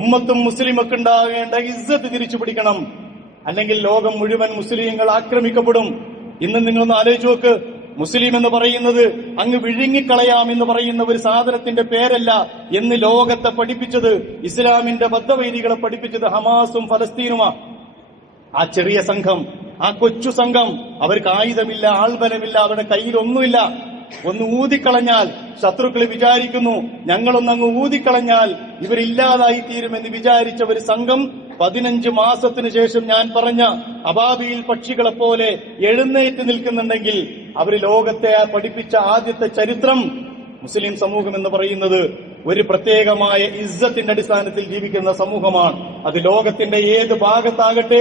ഉമ്മത്തും മുസ്ലിമൊക്കെ ഉണ്ടാകേണ്ട ഇസ്സത്ത് തിരിച്ചുപിടിക്കണം. അല്ലെങ്കിൽ ലോകം മുഴുവൻ മുസ്ലിങ്ങൾ ആക്രമിക്കപ്പെടും. ഇന്ന് നിങ്ങളൊന്ന് ആലോചിച്ച് നോക്ക്, മുസ്ലിം എന്ന് പറയുന്നത് അങ്ങ് വിഴുങ്ങിക്കളയാം എന്ന് പറയുന്ന ഒരു സാധനത്തിന്റെ പേരല്ല എന്ന് ലോകത്തെ പഠിപ്പിച്ചത്, ഇസ്ലാമിന്റെ ബദ്ധവൈരികളെ പഠിപ്പിച്ചത് ഹമാസും ഫലസ്തീനുമാണ്. ആ ചെറിയ സംഘം, ആ കൊച്ചു സംഘം, അവർക്ക് ആയുധമില്ല, ആൾബലമില്ല, അവരുടെ കയ്യിലൊന്നുമില്ല. ഒന്ന് ഊതിക്കളഞ്ഞാൽ ശത്രുക്കൾ വിചാരിക്കുന്നു ഞങ്ങളൊന്നങ്ങ് ഊതിക്കളഞ്ഞാൽ ഇവരില്ലാതായി തീരുമെന്ന് വിചാരിച്ച ഒരു സംഘം 15 മാസത്തിനു ശേഷം ഞാൻ പറഞ്ഞ അബാബിയിൽ പക്ഷികളെപ്പോലെ എഴുന്നേറ്റ് നിൽക്കുന്നുണ്ടെങ്കിൽ അവർ ലോകത്തെ പഠിപ്പിച്ച ആദ്യത്തെ ചരിത്രം മുസ്ലിം സമൂഹം എന്ന് പറയുന്നത് ഒരു പ്രത്യേകമായ ഇസ്സത്തിന്റെ അടിസ്ഥാനത്തിൽ ജീവിക്കുന്ന സമൂഹമാണ്. അത് ലോകത്തിന്റെ ഏത് ഭാഗത്താകട്ടെ,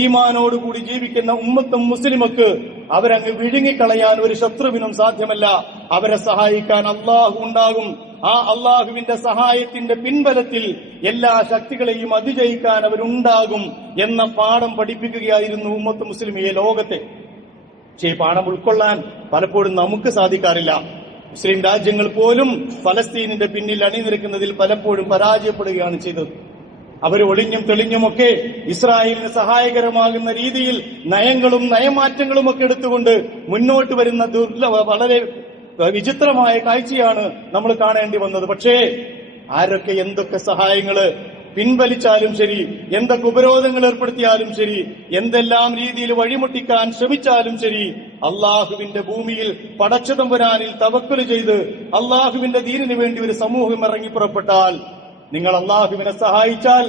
ഈമാനോടുകൂടി ജീവിക്കുന്ന ഉമ്മത്തും മുസ്ലിമക്ക് അവരങ്ങ് വിഴുങ്ങിക്കളയാൻ ഒരു ശത്രുവിനും സാധ്യമല്ല. അവരെ സഹായിക്കാൻ അള്ളാഹു ഉണ്ടാകും. ആ അള്ളാഹുവിന്റെ സഹായത്തിന്റെ പിൻബലത്തിൽ എല്ലാ ശക്തികളെയും അതിജയിക്കാൻ അവരുണ്ടാകും എന്ന പാഠം പഠിപ്പിക്കുകയായിരുന്നു ഉമ്മത്ത് മുസ്ലിമിയെ ലോകത്തെ. പക്ഷേ ഈ പാഠം ഉൾക്കൊള്ളാൻ പലപ്പോഴും നമുക്ക് സാധിക്കാറില്ല. മുസ്ലിം രാജ്യങ്ങൾ പോലും ഫലസ്തീനിന്റെ പിന്നിൽ അണിനിരക്കുന്നതിൽ പലപ്പോഴും പരാജയപ്പെടുകയാണ് ചെയ്തത്. അവർ ഒളിഞ്ഞും തെളിഞ്ഞുമൊക്കെ ഇസ്രായേലിന് സഹായകരമാകുന്ന രീതിയിൽ നയങ്ങളും നയമാറ്റങ്ങളും ഒക്കെ എടുത്തുകൊണ്ട് മുന്നോട്ട് വരുന്ന വളരെ വിചിത്രമായ കാഴ്ചയാണ് നമ്മൾ കാണേണ്ടി വന്നത്. പക്ഷേ ആരൊക്കെ എന്തൊക്കെ സഹായങ്ങള് പിൻവലിച്ചാലും ശരി, എന്തൊക്കെ ഉപരോധങ്ങൾ ഏർപ്പെടുത്തിയാലും ശരി, എന്തെല്ലാം രീതിയിൽ വഴിമുട്ടിക്കാൻ ശ്രമിച്ചാലും ശരി, അള്ളാഹുവിന്റെ ഭൂമിയിൽ പടച്ചതമ്പുരാനിൽ തവക്കുല് ചെയ്ത് അള്ളാഹുവിന്റെ ദീനിനു വേണ്ടി ഒരു സമൂഹം ഇറങ്ങിപ്പുറപ്പെട്ടാൽ, നിങ്ങൾ അള്ളാഹുവിനെ സഹായിച്ചാൽ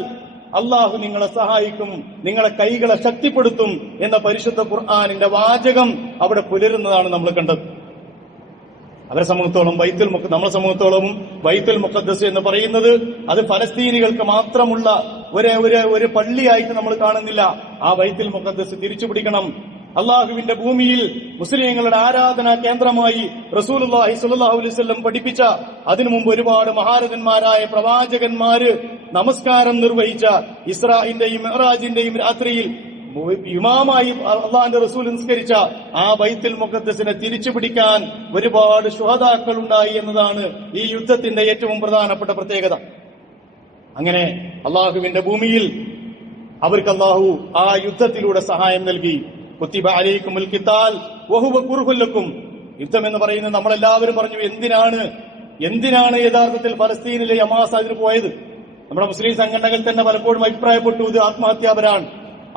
അള്ളാഹു നിങ്ങളെ സഹായിക്കും, നിങ്ങളെ കൈകളെ ശക്തിപ്പെടുത്തും എന്ന പരിശുദ്ധ ഖുർആനിന്റെ വാചകം അവിടെ പുലരുന്നതാണ് നമ്മൾ കണ്ടത്. അവരെ സംബന്ധിച്ചോളം നമ്മളെ സംബന്ധിച്ചോളം ബൈത്തുൽ മുഖദ്ദസ് എന്ന് പറയുന്നത് അത് ഫലസ്തീനികൾക്ക് മാത്രമുള്ള ഒരു പള്ളിയായിട്ട് നമ്മൾ കാണുന്നില്ല. ആ ബൈത്തുൽ മുഖദ്ദസ് തിരിച്ചുപിടിക്കണം. അള്ളാഹുവിന്റെ ഭൂമിയിൽ മുസ്ലിങ്ങളുടെ ആരാധനാ കേന്ദ്രമായി റസൂലുള്ളാഹി സ്വല്ലല്ലാഹു അലൈഹി വസല്ലം പഠിപ്പിച്ച, അതിനു മുമ്പ് ഒരുപാട് മഹാരഥന്മാരായ പ്രവാചകന്മാര് നമസ്കാരം നിർവഹിച്ച, ഇസ്രാഇന്റെയും മിഅ്റാജിന്റെയും രാത്രിയിൽ ഇമാമായി അള്ളാഹുവിന്റെ റസൂൽ നിസ്കരിച്ച ആ ബൈത്തുൽ മുഖദ്ദസിനെ തിരിച്ചുപിടിക്കാൻ ഒരുപാട് ശുഹദാക്കൾ ഉണ്ടായി എന്നതാണ് ഈ യുദ്ധത്തിന്റെ ഏറ്റവും പ്രധാനപ്പെട്ട പ്രത്യേകത. അങ്ങനെ അള്ളാഹുവിന്റെ ഭൂമിയിൽ അവർക്ക് അള്ളാഹു ആ യുദ്ധത്തിലൂടെ സഹായം നൽകി. കുത്തിബ അലൈക്കുമുൽ ഖിതാൽ വഹുവ കുർഹുൽ ലക്കും. യുദ്ധം എന്ന് പറയുന്നത് നമ്മളെല്ലാവരും പറഞ്ഞു, എന്തിനാണ് യഥാർത്ഥത്തിൽ ഫലസ്തീനിലെ ഹമാസ് അതിന് പോയത്? നമ്മുടെ മുസ്ലിം സംഘടനകൾ തന്നെ പലപ്പോഴും അഭിപ്രായപ്പെട്ടു, ഇത് ആത്മഹത്യാപരാണ്.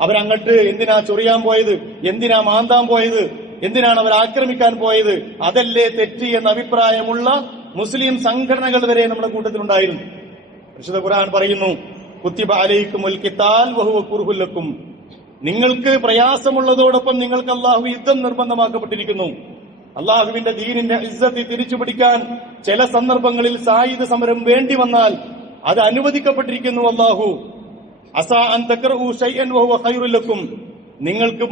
അവരങ്ങോട്ട് എന്തിനാ ചൊറിയാൻ പോയത്, എന്തിനാ മാന്താൻ പോയത്, എന്തിനാണ് അവർ ആക്രമിക്കാൻ പോയത്, അതല്ലേ തെറ്റ് എന്ന അഭിപ്രായമുള്ള മുസ്ലിം സംഘടനകൾ വരെ നമ്മുടെ കൂട്ടത്തിലുണ്ടായിരുന്നു. പരിശുദ്ധ ഖുർആൻ പറയുന്നു, കുത്തിബ അലൈക്കുമുൽ ഖിതാൽ വഹുവ കുർഹുൽ ലക്കും. നിങ്ങൾക്ക് പ്രയാസമുള്ളതോടൊപ്പം നിങ്ങൾക്ക് അള്ളാഹു യുദ്ധം നിർബന്ധമാക്കപ്പെട്ടിരിക്കുന്നു. അള്ളാഹുവിന്റെ ദീനിന്റെ ഇസ്സത്ത് തിരിച്ചുപിടിക്കാൻ ചില സന്ദർഭങ്ങളിൽ സായുധ സമരം വേണ്ടി വന്നാൽ അത് അനുവദിക്കപ്പെട്ടിരിക്കുന്നു. അള്ളാഹു അസാ അൻ തക്റഹു ശൈഅൻ വഹുവ ഖൈറുൽ ലക്കും. നിങ്ങൾക്ക്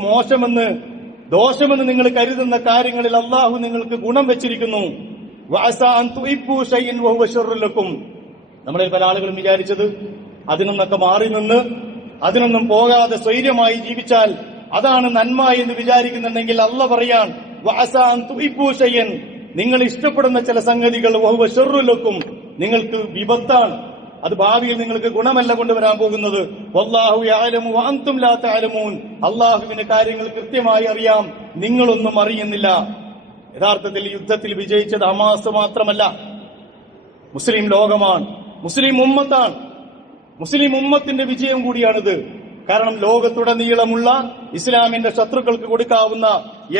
ദോഷമെന്ന് നിങ്ങൾ കരുതുന്ന കാര്യങ്ങളിൽ അള്ളാഹു നിങ്ങൾക്ക് ഗുണം വെച്ചിരിക്കുന്നു. വഅസാ അൻ തുഹിബ്ബു ശൈഅൻ വഹുവ ശർറുൽ ലക്കും. നമ്മളിൽ പല ആളുകളും വിചാരിച്ചത് അതിൽ നിന്നൊക്കെ മാറി നിന്ന് അതിനൊന്നും പോകാതെ സ്വൈര്യമായി ജീവിച്ചാൽ അതാണ് നന്മ എന്ന് വിചാരിക്കുന്നുണ്ടെങ്കിൽ അള്ളാഹ് പറയാൻ, വഅസാ അൻ തുഹിബ്ബു ശൈഅൻ, നിങ്ങൾ ഇഷ്ടപ്പെടുന്ന ചില സംഗതികൾ വഹുവ ശർറുൽ ലക്കും, നിങ്ങൾക്ക് വിപത്താണ്, അത് ഭാവിയിൽ നിങ്ങൾക്ക് ഗുണമല്ല കൊണ്ടുവരാൻ പോകുന്നത്. വല്ലാഹു യഅലമു വഅൻതും ലാ തഅലമൂൻ. അള്ളാഹുവിന്റെ കാര്യങ്ങൾ കൃത്യമായി അറിയാം, നിങ്ങളൊന്നും അറിയുന്നില്ല. യഥാർത്ഥത്തിൽ യുദ്ധത്തിൽ വിജയിച്ചത് ഹമാസ് മാത്രമല്ല, മുസ്ലിം ലോകമാണ്, മുസ്ലിം ഉമ്മത്താണ്. മുസ്ലിം ഉമ്മത്തിന്റെ വിജയം കൂടിയാണിത്. കാരണം ലോകത്തുടനീളമുള്ള ഇസ്ലാമിന്റെ ശത്രുക്കൾക്ക് കൊടുക്കാവുന്ന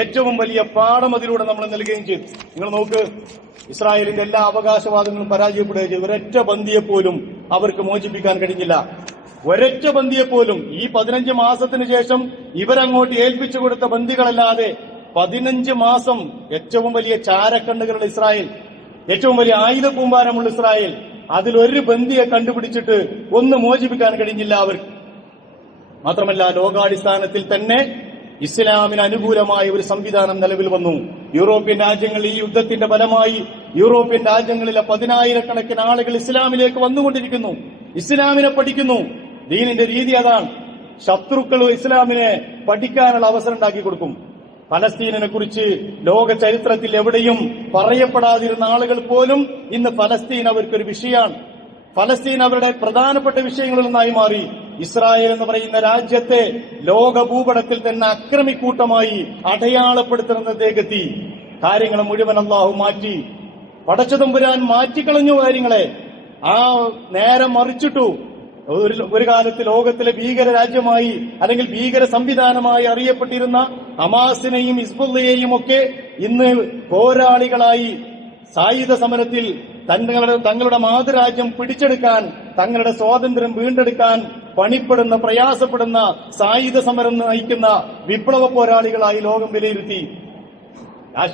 ഏറ്റവും വലിയ പാഠം അതിലൂടെ നമ്മൾ നൽകുകയും ചെയ്തു. നിങ്ങൾ നോക്ക്, ഇസ്രായേലിന്റെ എല്ലാ അവകാശവാദങ്ങളും പരാജയപ്പെടുകയും ചെയ്തു. ഒരൊറ്റ ബന്ദിയെപ്പോലും അവർക്ക് മോചിപ്പിക്കാൻ കഴിഞ്ഞില്ല. ഒരൊറ്റ ബന്ദിയെപ്പോലും. ഈ 15 മാസത്തിന് ശേഷം ഇവരങ്ങോട്ട് ഏൽപ്പിച്ചു കൊടുത്ത ബന്ദികളല്ലാതെ 15 മാസം ഏറ്റവും വലിയ ചാരക്കണ്ണുകളുടെ ഇസ്രായേൽ, ഏറ്റവും വലിയ ആയുധ കൂമ്പാരമുള്ള ഇസ്രായേൽ, അതിലൊരു ബന്ദിയെ കണ്ടുപിടിച്ചിട്ട് ഒന്ന് മോചിപ്പിക്കാൻ കഴിഞ്ഞില്ല അവർക്ക്. മാത്രമല്ല, ലോകാടിസ്ഥാനത്തിൽ തന്നെ ഇസ്ലാമിന് അനുകൂലമായ ഒരു സംവിധാനം നിലവിൽ വന്നു. യൂറോപ്യൻ രാജ്യങ്ങൾ ഈ യുദ്ധത്തിന്റെ ഫലമായി യൂറോപ്യൻ രാജ്യങ്ങളിലെ 10,000-കണക്കിന് ആളുകൾ ഇസ്ലാമിലേക്ക് വന്നുകൊണ്ടിരിക്കുന്നു, ഇസ്ലാമിനെ പഠിക്കുന്നു. ദീനിന്റെ രീതി അതാണ്. ശത്രുക്കൾ ഇസ്ലാമിനെ പഠിക്കാനുള്ള അവസരം ഉണ്ടാക്കി കൊടുക്കും. ഫലസ്തീനിനെ കുറിച്ച് ലോക ചരിത്രത്തിൽ എവിടെയും പറയപ്പെടാതിരുന്ന ആളുകൾ പോലും ഇന്ന് ഫലസ്തീൻ അവർക്കൊരു വിഷയമാണ്. ഫലസ്തീൻ അവരുടെ പ്രധാനപ്പെട്ട വിഷയങ്ങളിൽ ഒന്നായി മാറി. ഇസ്രായേൽ എന്ന് പറയുന്ന രാജ്യത്തെ ലോക ഭൂപടത്തിൽ തന്നെ അക്രമിക്കൂട്ടമായി അടയാളപ്പെടുത്തുന്നതിലേക്കെത്തി. കാര്യങ്ങൾ മുഴുവൻ അല്ലാഹു മാറ്റി. പടച്ചതമ്പുരാൻ മാറ്റിക്കളഞ്ഞു കാര്യങ്ങളെ. ആ നേരം മറിച്ചിട്ടു. ഒരു കാലത്ത് ലോകത്തിലെ ഭീകര രാജ്യമായി അല്ലെങ്കിൽ ഭീകര സംവിധാനമായി അറിയപ്പെട്ടിരുന്ന ഹമാസിനെയും ഹിസ്ബുള്ളയെയും ഒക്കെ ഇന്ന് പോരാളികളായി സായുധ സമരത്തിൽ തങ്ങളുടെ മാതൃരാജ്യം പിടിച്ചെടുക്കാൻ, തങ്ങളുടെ സ്വാതന്ത്ര്യം വീണ്ടെടുക്കാൻ പണിപ്പെടുന്ന, പ്രയാസപ്പെടുന്ന, സായുധ സമരം നയിക്കുന്ന വിപ്ലവ പോരാളികളായി ലോകം വിലയിരുത്തി.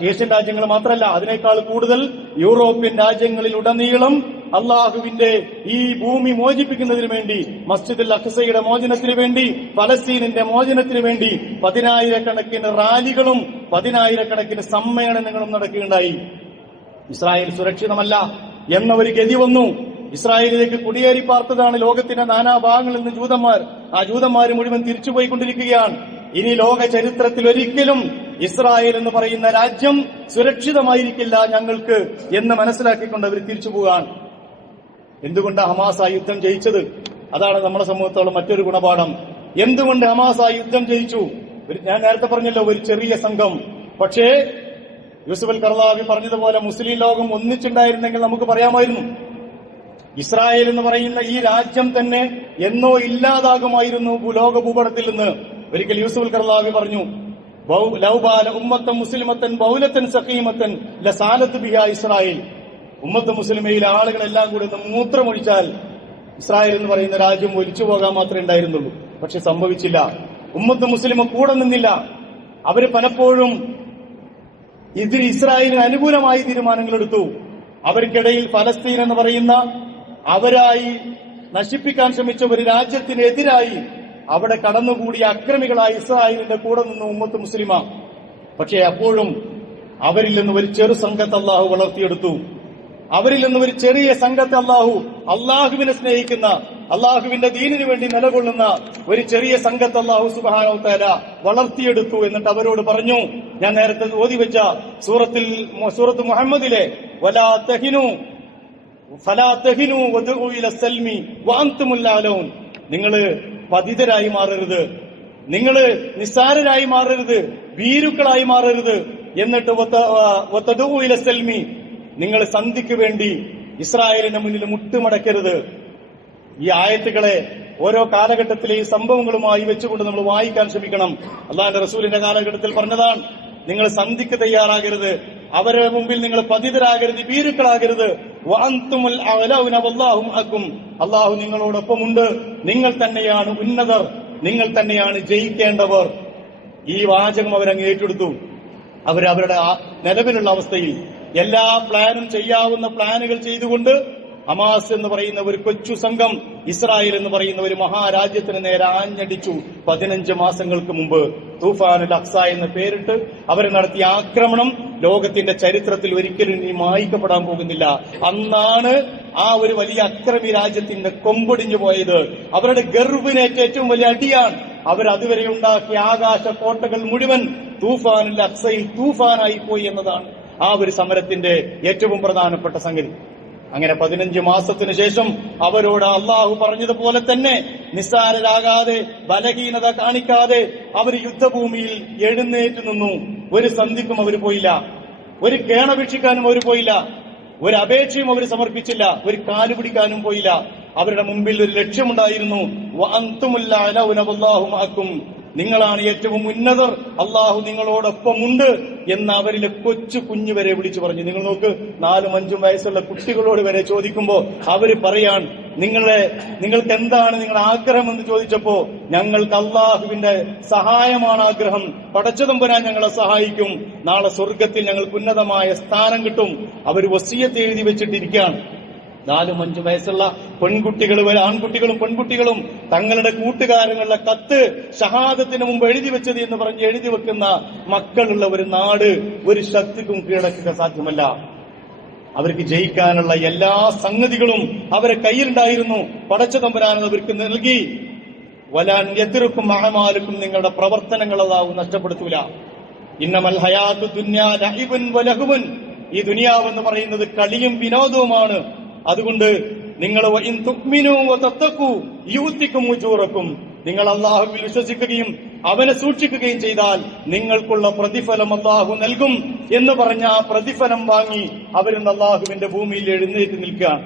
ഏഷ്യൻ രാജ്യങ്ങൾ മാത്രമല്ല, അതിനേക്കാൾ കൂടുതൽ യൂറോപ്യൻ രാജ്യങ്ങളിലുടനീളം അള്ളാഹുവിന്റെ ഈ ഭൂമി മോചിപ്പിക്കുന്നതിന് വേണ്ടി, മസ്ജിദുൽ അഖ്സയുടെ മോചനത്തിന് വേണ്ടി, ഫലസ്തീനിന്റെ മോചനത്തിന് വേണ്ടി 10,000-കണക്കിന് റാലികളും 10,000-കണക്കിന് സമ്മേളനങ്ങളും നടക്കുകയുണ്ടായി. ഇസ്രായേൽ സുരക്ഷിതമല്ല എന്ന ഒരു ഗതി വന്നു. ഇസ്രായേലിലേക്ക് കുടിയേറി പാർത്തതാണ് ലോകത്തിന്റെ നാനാഭാഗങ്ങളിൽ നിന്ന് ജൂതന്മാർ. ആ ജൂതന്മാർ മുഴുവൻ തിരിച്ചുപോയിക്കൊണ്ടിരിക്കുകയാണ്. ഇനി ലോക ചരിത്രത്തിൽ ഒരിക്കലും ഇസ്രായേൽ എന്ന് പറയുന്ന രാജ്യം സുരക്ഷിതമായിരിക്കില്ല ഞങ്ങൾക്ക് എന്ന് മനസ്സിലാക്കിക്കൊണ്ട് അവർ തിരിച്ചുപോകാൻ. എന്തുകൊണ്ട് ഹമാസ് ആ യുദ്ധം ജയിച്ചത്? അതാണ് നമ്മുടെ സമൂഹത്തോളം മറ്റൊരു ഗുണപാഠം. എന്തുകൊണ്ട് ഹമാസ് ആ യുദ്ധം ജയിച്ചു? ഞാൻ നേരത്തെ പറഞ്ഞല്ലോ, ഒരു ചെറിയ സംഘം. പക്ഷേ യൂസുഫ് അൽ ഖർദാവി പറഞ്ഞതുപോലെ മുസ്ലിം ലോകം ഒന്നിച്ചുണ്ടായിരുന്നെങ്കിൽ നമുക്ക് പറയാമായിരുന്നു, ഇസ്രായേൽ എന്ന് പറയുന്ന ഈ രാജ്യം തന്നെ എന്നോ ഇല്ലാതാകുമായിരുന്നു ലോക ഭൂപടത്തിൽ നിന്ന്. ഒരിക്കൽ യൂസുഫ് അൽ ഖർദാവി പറഞ്ഞു, ലൗബാല ഉമ്മത്തൻ മുസ്ലിമത്തൻ ബൗലത്തൻ സഖീമത്തൻ ലസാലത്ത് ബിഹാ ഇസ്രായേൽ. ഉമ്മത്ത് മുസ്ലിമയിലെ ആളുകളെല്ലാം കൂടി ഒന്ന് മൂത്രമൊഴിച്ചാൽ ഇസ്രായേൽ എന്ന് പറയുന്ന രാജ്യം ഒലിച്ചു പോകാൻ മാത്രമേ ഉണ്ടായിരുന്നുള്ളൂ. പക്ഷെ സംഭവിച്ചില്ല. ഉമ്മത്ത് മുസ്ലിം കൂടെ നിന്നില്ല. അവര് പലപ്പോഴും ഇസ്രായേലിന് അനുകൂലമായി തീരുമാനങ്ങൾ എടുത്തു. അവർക്കിടയിൽ ഫലസ്തീൻ എന്ന് പറയുന്ന അവരായി നശിപ്പിക്കാൻ ശ്രമിച്ച ഒരു രാജ്യത്തിനെതിരായി അവിടെ കടന്നുകൂടിയ അക്രമികളായി ഇസ്രായേലിന്റെ കൂടെ നിന്ന് ഉമ്മത്ത് മുസ്ലിമ. പക്ഷേ അപ്പോഴും അവരിൽ നിന്ന് ഒരു ചെറു സംഘത്തെ അള്ളാഹു വളർത്തിയെടുത്തു. അവരിൽ നിന്ന് ഒരു ചെറിയ സംഘത്തെ അള്ളാഹുവിനെ സ്നേഹിക്കുന്ന, അള്ളാഹുവിന്റെ ദീനിനു വേണ്ടി നിലകൊള്ളുന്ന ഒരു ചെറിയ സംഘത്തെ അള്ളാഹു സുബ്ഹാനഹു വ തആല വളർത്തിയെടുത്തു. എന്നിട്ട് അവരോട് പറഞ്ഞു, ഞാൻ നേരത്തെ ഓതിവെച്ച സൂറത്ത് മുഹമ്മദിലെ വലാ തഹിനു ഫലാ തഹിനു വദഉ ഇല സൽമി വഅൻതുമുൽ അലൗൻ, നിങ്ങള് പതിതരായി മാറരുത്, നിങ്ങള് നിസ്സാരരായി മാറരുത്, ഭീരുക്കളായി മാറരുത്. എന്നിട്ട് വതദഉ ഇല സൽമി, നിങ്ങൾ സന്ധിക്ക് വേണ്ടി ഇസ്രായേലിന്റെ മുന്നിൽ മുട്ടുമടക്കരുത്. ഈ ആയത്തുകളെ ഓരോ കാലഘട്ടത്തിലെ ഈ സംഭവങ്ങളുമായി വെച്ചുകൊണ്ട് നമ്മൾ വായിക്കാൻ ശ്രമിക്കണം. അല്ലാഹുവിന്റെ റസൂലിന്റെ കാലഘട്ടത്തിൽ പറഞ്ഞതാണ്, നിങ്ങൾ സന്ധിക്ക് തയ്യാറാകരുത്, അവരുടെ മുമ്പിൽ നിങ്ങൾ പതിതരാകരുത്, ഭീരുക്കളാകരുത്. വഅൻതുമുൽ അഅലൗന വല്ലാഹു മഅക്കും, അല്ലാഹു നിങ്ങളോടൊപ്പമുണ്ട്, നിങ്ങൾ തന്നെയാണ് ഉന്നതർ, നിങ്ങൾ തന്നെയാണ് ജയിക്കേണ്ടവർ. ഈ വാചകം അവരങ്ങ് ഏറ്റെടുത്തു. അവരവരുടെ നിലവിലുള്ള അവസ്ഥയിൽ എല്ലാ പ്ലാനും ചെയ്യാവുന്ന പ്ലാനുകൾ ചെയ്തുകൊണ്ട് ഹമാസ് എന്ന് പറയുന്ന ഒരു കൊച്ചു സംഘം ഇസ്രായേൽ എന്ന് പറയുന്ന ഒരു മഹാരാജ്യത്തിന് നേരെ ആഞ്ഞടിച്ചു. 15 മാസങ്ങൾക്ക് മുമ്പ് തൂഫാനുൽ അഖ്സ എന്ന് പേരിട്ട് അവർ നടത്തിയ ആക്രമണം ലോകത്തിന്റെ ചരിത്രത്തിൽ ഒരിക്കലും ഇനി മായ്ക്കപ്പെടാൻ പോകുന്നില്ല. അന്നാണ് ആ ഒരു വലിയ അക്രമി രാജ്യത്തിന്റെ കൊമ്പൊടിഞ്ഞു പോയത്. അവരുടെ ഗർവിനേറ്റ ഏറ്റവും വലിയ അടിയാണ്. അവരതുവരെ ഉണ്ടാക്കിയ ആകാശ കോട്ടകൾ മുഴുവൻ തൂഫാനുൽ അഖ്സയിൽ തൂഫാനായി പോയി എന്നതാണ് ആ ഒരു സമരത്തിന്റെ ഏറ്റവും പ്രധാനപ്പെട്ട സംഗതി. അങ്ങനെ 15 മാസത്തിനു ശേഷം അവരോട് അള്ളാഹു പറഞ്ഞതുപോലെ തന്നെ നിസ്സാരരാകാതെ, ബലഹീനത കാണിക്കാതെ അവർ യുദ്ധഭൂമിയിൽ എഴുന്നേറ്റ് നിന്നു. ഒരു സന്ധിക്കും അവർ പോയില്ല, ഒരു കേണപേക്ഷിക്കാനും അവർ പോയില്ല, ഒരു അപേക്ഷയും അവർ സമർപ്പിച്ചില്ല, ഒരു കാല് പിടിക്കാനും പോയില്ല. അവരുടെ മുമ്പിൽ ഒരു ലക്ഷ്യമുണ്ടായിരുന്നു, വഅൻതുമുൽ അഅലൗന വല്ലാഹു മഅക്കും, നിങ്ങളാണ് ഏറ്റവും ഉന്നതർ, അള്ളാഹു നിങ്ങളോടൊപ്പമുണ്ട് എന്ന് അവരിലെ കൊച്ചു കുഞ്ഞു വരെ വിളിച്ചു പറഞ്ഞു. നിങ്ങൾ നോക്ക്, 4-5 വയസ്സുള്ള കുട്ടികളോട് വരെ ചോദിക്കുമ്പോ അവര് പറയാൻ, നിങ്ങൾക്ക് എന്താണ് നിങ്ങളുടെ ആഗ്രഹം എന്ന് ചോദിച്ചപ്പോ, ഞങ്ങൾക്ക് അള്ളാഹുവിന്റെ സഹായമാണ് ആഗ്രഹം, പടച്ചതമ്പുരാൻ ഞങ്ങളെ സഹായിക്കും, നാളെ സ്വർഗത്തിൽ ഞങ്ങൾക്ക് ഉന്നതമായ സ്ഥാനം കിട്ടും. അവർ വസിയത്ത് എഴുതി വെച്ചിട്ടിരിക്കുകയാണ്. 4-5 വയസ്സുള്ള പെൺകുട്ടികൾ വരെ, ആൺകുട്ടികളും പെൺകുട്ടികളും തങ്ങളുടെ കൂട്ടുകാരങ്ങളുടെ കത്ത് ഷഹാദത്തിന് മുമ്പ് എഴുതി വെച്ചത് എന്ന് പറഞ്ഞ് എഴുതി വെക്കുന്ന മക്കളുള്ള ഒരു നാട് ഒരു ശക്തിക്കും കീഴടക്കുക സാധ്യമല്ല. അവർക്ക് ജയിക്കാനുള്ള എല്ലാ സംഗതികളും അവരെ കയ്യിലുണ്ടായിരുന്നു. പടച്ചതമ്പുരാൻ അവർക്ക് നൽകി. വലാൻ യദ്റുക്കും അഅമാലുക്കും, നിങ്ങളുടെ പ്രവർത്തനങ്ങൾ അല്ലാഹു നഷ്ടപ്പെടുത്തൂല. ഇന്നമൽ ഹയാത്തു ദുനിയാ ലഅിബുൻ വലഹുൻ, ഈ ദുനിയാവെന്ന് പറയുന്നത് കളിയും വിനോദവുമാണ്. അതുകൊണ്ട് നിങ്ങൾ നിങ്ങൾ അള്ളാഹുവിൽ വിശ്വസിക്കുകയും അവനെ സൂക്ഷിക്കുകയും ചെയ്താൽ നിങ്ങൾക്കുള്ള പ്രതിഫലം അള്ളാഹു നൽകും എന്ന് പറഞ്ഞ ആ പ്രതിഫലം വാങ്ങി അവരിന്ന് അള്ളാഹുവിന്റെ ഭൂമിയിൽ എഴുന്നേറ്റ് നിൽക്കുകയാണ്.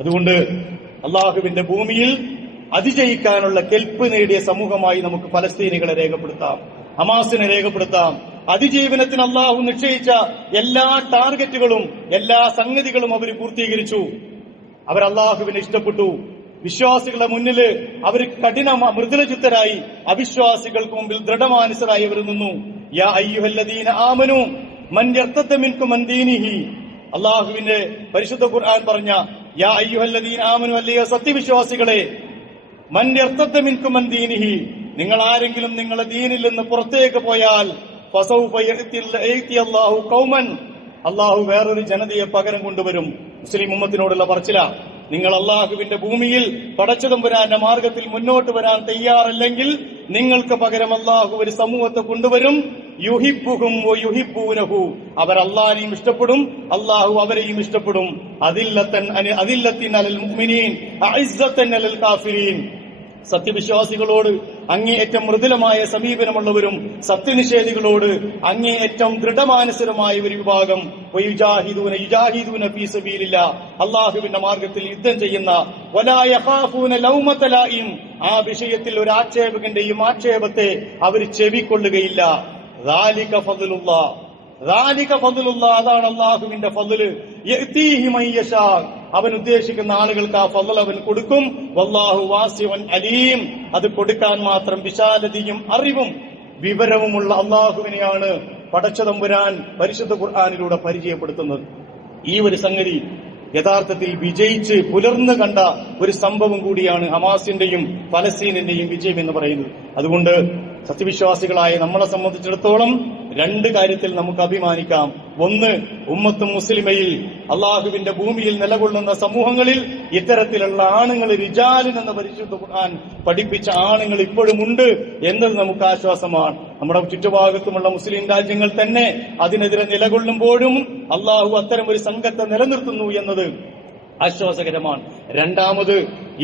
അതുകൊണ്ട് അള്ളാഹുവിന്റെ ഭൂമിയിൽ അതിജയിക്കാനുള്ള കെൽപ്പ് നേടിയ സമൂഹമായി നമുക്ക് ഫലസ്തീനികളെ രേഖപ്പെടുത്താം, ഹമാസിനെ രേഖപ്പെടുത്താം. അതിജീവനത്തിന് അള്ളാഹു നിശ്ചയിച്ച എല്ലാ ടാർഗറ്റുകളും എല്ലാ സംഗതികളും അവർ പൂർത്തീകരിച്ചു. അവർ അള്ളാഹുവിനെ ഇഷ്ടപ്പെട്ടു. വിശ്വാസികളുടെ മുന്നിൽ അവർ മൃദുലചിത്തരായി, അവിശ്വാസികൾക്ക് മുമ്പിൽ ദൃഢമാനസരായി അവർ നിന്നു. യാ അയ്യുഹല്ലദീന ആമനു മൻ യർതദ്ദ മിൻകും അൻ ദീനിഹി, അള്ളാഹുവിന്റെ പരിശുദ്ധ ഖുർആൻ പറഞ്ഞ യാ അയ്യുഹല്ലദീന ആമനു, അല്ലയോ സത്യവിശ്വാസികളെ, മൻ യർതദ്ദ മിൻകും അൻ ദീനിഹി, നിങ്ങൾ ആരെങ്കിലും നിങ്ങളുടെ ദീനിൽ നിന്ന് പുറത്തേക്ക് പോയാൽ ഫസൗഫ യഅതി അല്ലാഹു ഖൗമൻ, അള്ളാഹു വേറൊരു ജനതയെ പകരം കൊണ്ടുവരും. മുസ്ലിം ഉമ്മത്തിനോടുള്ള പറച്ചില, നിങ്ങൾ അള്ളാഹുവിന്റെ ഭൂമിയിൽ പടച്ചതമ്പുരാന്റെ മാർഗത്തിൽ മുന്നോട്ട് വരാൻ തയ്യാറല്ലെങ്കിൽ നിങ്ങൾക്ക് പകരം അള്ളാഹു ഒരു സമൂഹത്തെ കൊണ്ടുവരും. യുഹിബ്ബുഹും വയുഹിബ്ബൂനഹു, അവർ അള്ളാഹിനെയും ഇഷ്ടപ്പെടും, അള്ളാഹു അവരെയും ഇഷ്ടപ്പെടും. അദില്ലത്തിൻ അലൽ മുഅ്മിനീൻ അഇസ്സത്തൻ അലൽ കാഫിരീൻ. സത്യവിശ്വാസികളോട് അങ്ങേയറ്റം മൃദുലമായ സമീപനമുള്ളവരും സത്യനിഷേധികളോട് അങ്ങേയറ്റം ദൃഢമാനസരമായ ഒരു വിഭാഗം യുജാഹിദൂന ഫീ സബീലില്ലാഹ്, അള്ളാഹുവിന്റെ മാർഗത്തിൽ യുദ്ധം ചെയ്യുന്ന, വലാ യഖാഫൂന ലൗമത ലായിം, ആ വിഷയത്തിൽ ഒരു ആക്ഷേപകന്റെയും ആക്ഷേപത്തെ അവർ ചെവിക്കൊള്ളുകയില്ല. ദാലിക ഫദ്ലുല്ലാഹ്, അതാണ് അള്ളാഹുവിന്റെ ഫദ്ല്. യഅ്തീഹി മൻ യശാ, അവൻ ഉദ്ദേശിക്കുന്ന ആളുകൾക്ക് ആ ഫദ്ൽ അവൻ കൊടുക്കും. വല്ലാഹു വാസിഉൻ അലീം, അത് കൊടുക്കാൻ മാത്രം വിശാലതയും അറിവും വിവരവുമുള്ള അള്ളാഹുവിനെയാണ് പടച്ചതമ്പുരാൻ പരിശുദ്ധ ഖുർആനിലൂടെ പരിചയപ്പെടുത്തുന്നത്. ഈ ഒരു സംഗതി യഥാർത്ഥത്തിൽ വിജയിച്ച് പുലർന്നു കണ്ട ഒരു സംഭവം കൂടിയാണ് ഹമാസിന്റെയും ഫലസ്തീനിന്റെയും വിജയം എന്ന് പറയുന്നത്. അതുകൊണ്ട് സത്യവിശ്വാസികളായ നമ്മളെ സംബന്ധിച്ചിടത്തോളം രണ്ട് കാര്യത്തിൽ നമുക്ക് അഭിമാനിക്കാം. ഒന്ന്, ഉമ്മത്തും മുസ്ലിമയിൽ അള്ളാഹുവിന്റെ ഭൂമിയിൽ നിലകൊള്ളുന്ന സമൂഹങ്ങളിൽ ഇത്തരത്തിലുള്ള ആണുങ്ങൾ, റിജാലിൻ എന്ന പരിശുദ്ധ ഖുർആൻ പഠിപ്പിച്ച ആണുങ്ങൾ ഇപ്പോഴും ഉണ്ട് എന്നത് നമുക്ക് ആശ്വാസമാണ്. നമ്മുടെ ചുറ്റുഭാഗത്തുമുള്ള മുസ്ലിം രാജ്യങ്ങൾ തന്നെ അതിനെതിരെ നിലകൊള്ളുമ്പോഴും അള്ളാഹു അത്തരം ഒരു സംഘത്തെ നിലനിർത്തുന്നു എന്നത് ആശ്വാസകരമാണ്. രണ്ടാമത്,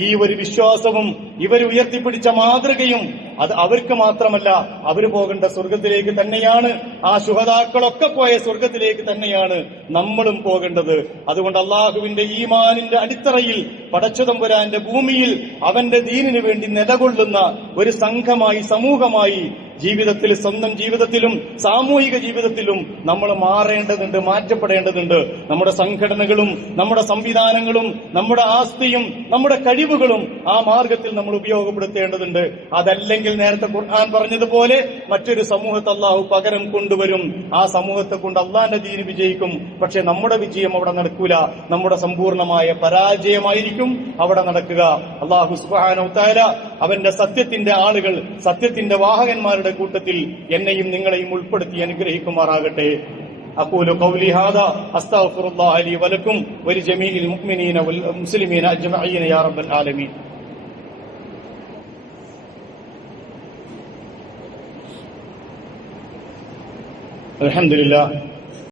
ഈ ഒരു വിശ്വാസവും ഇവർ ഉയർത്തിപ്പിടിച്ച മാതൃകയും അത് അവർക്ക് മാത്രമല്ല, അവർ പോകേണ്ട സ്വർഗത്തിലേക്ക് തന്നെയാണ്. ആ ശുഹദാക്കളൊക്കെ പോയ സ്വർഗത്തിലേക്ക് തന്നെയാണ് നമ്മളും പോകേണ്ടത്. അതുകൊണ്ട് അള്ളാഹുവിന്റെ ഈമാനിന്റെ അടിത്തറയിൽ പടച്ചതമ്പുരാന്റെ ഭൂമിയിൽ അവന്റെ ദീനിനു വേണ്ടി നിലകൊള്ളുന്ന ഒരു സംഘമായി, സമൂഹമായി ജീവിതത്തിൽ, സ്വന്തം ജീവിതത്തിലും സാമൂഹിക ജീവിതത്തിലും നമ്മൾ മാറേണ്ടതുണ്ട്, മാറ്റപ്പെടേണ്ടതുണ്ട്. നമ്മുടെ സംഘടനകളും നമ്മുടെ സംവിധാനങ്ങളും നമ്മുടെ ആസ്തിയും നമ്മുടെ കഴിവുകളും ആ മാർഗത്തിൽ നമ്മൾ ഉപയോഗപ്പെടുത്തേണ്ടതുണ്ട്. അതല്ലെങ്കിൽ നേരത്തെ ഖുർആൻ പറഞ്ഞതുപോലെ മറ്റൊരു സമൂഹത്തെ അള്ളാഹു പകരം കൊണ്ടുവരും. ആ സമൂഹത്തെ കൊണ്ട് അള്ളാന്റെ ദീന് വിജയിക്കും. പക്ഷെ നമ്മുടെ വിജയം അവിടെ നടക്കൂല, നമ്മുടെ സമ്പൂർണമായ പരാജയമായിരിക്കും അവിടെ നടക്കുക. അള്ളാഹു സുബ്ഹാനഹു തആല അവന്റെ സത്യത്തിന്റെ ആളുകൾ, സത്യത്തിന്റെ വാഹകന്മാരുടെ കൂട്ടത്തിൽ എന്നെയും നിങ്ങളെയും ഉൾപ്പെടുത്തി അനുഗ്രഹിക്കുമാറാകട്ടെ. أقول قولي هذا أستغفر الله لي ولكم ولجميع المؤمنين والمسلمين أجمعين يا رب العالمين. الحمد لله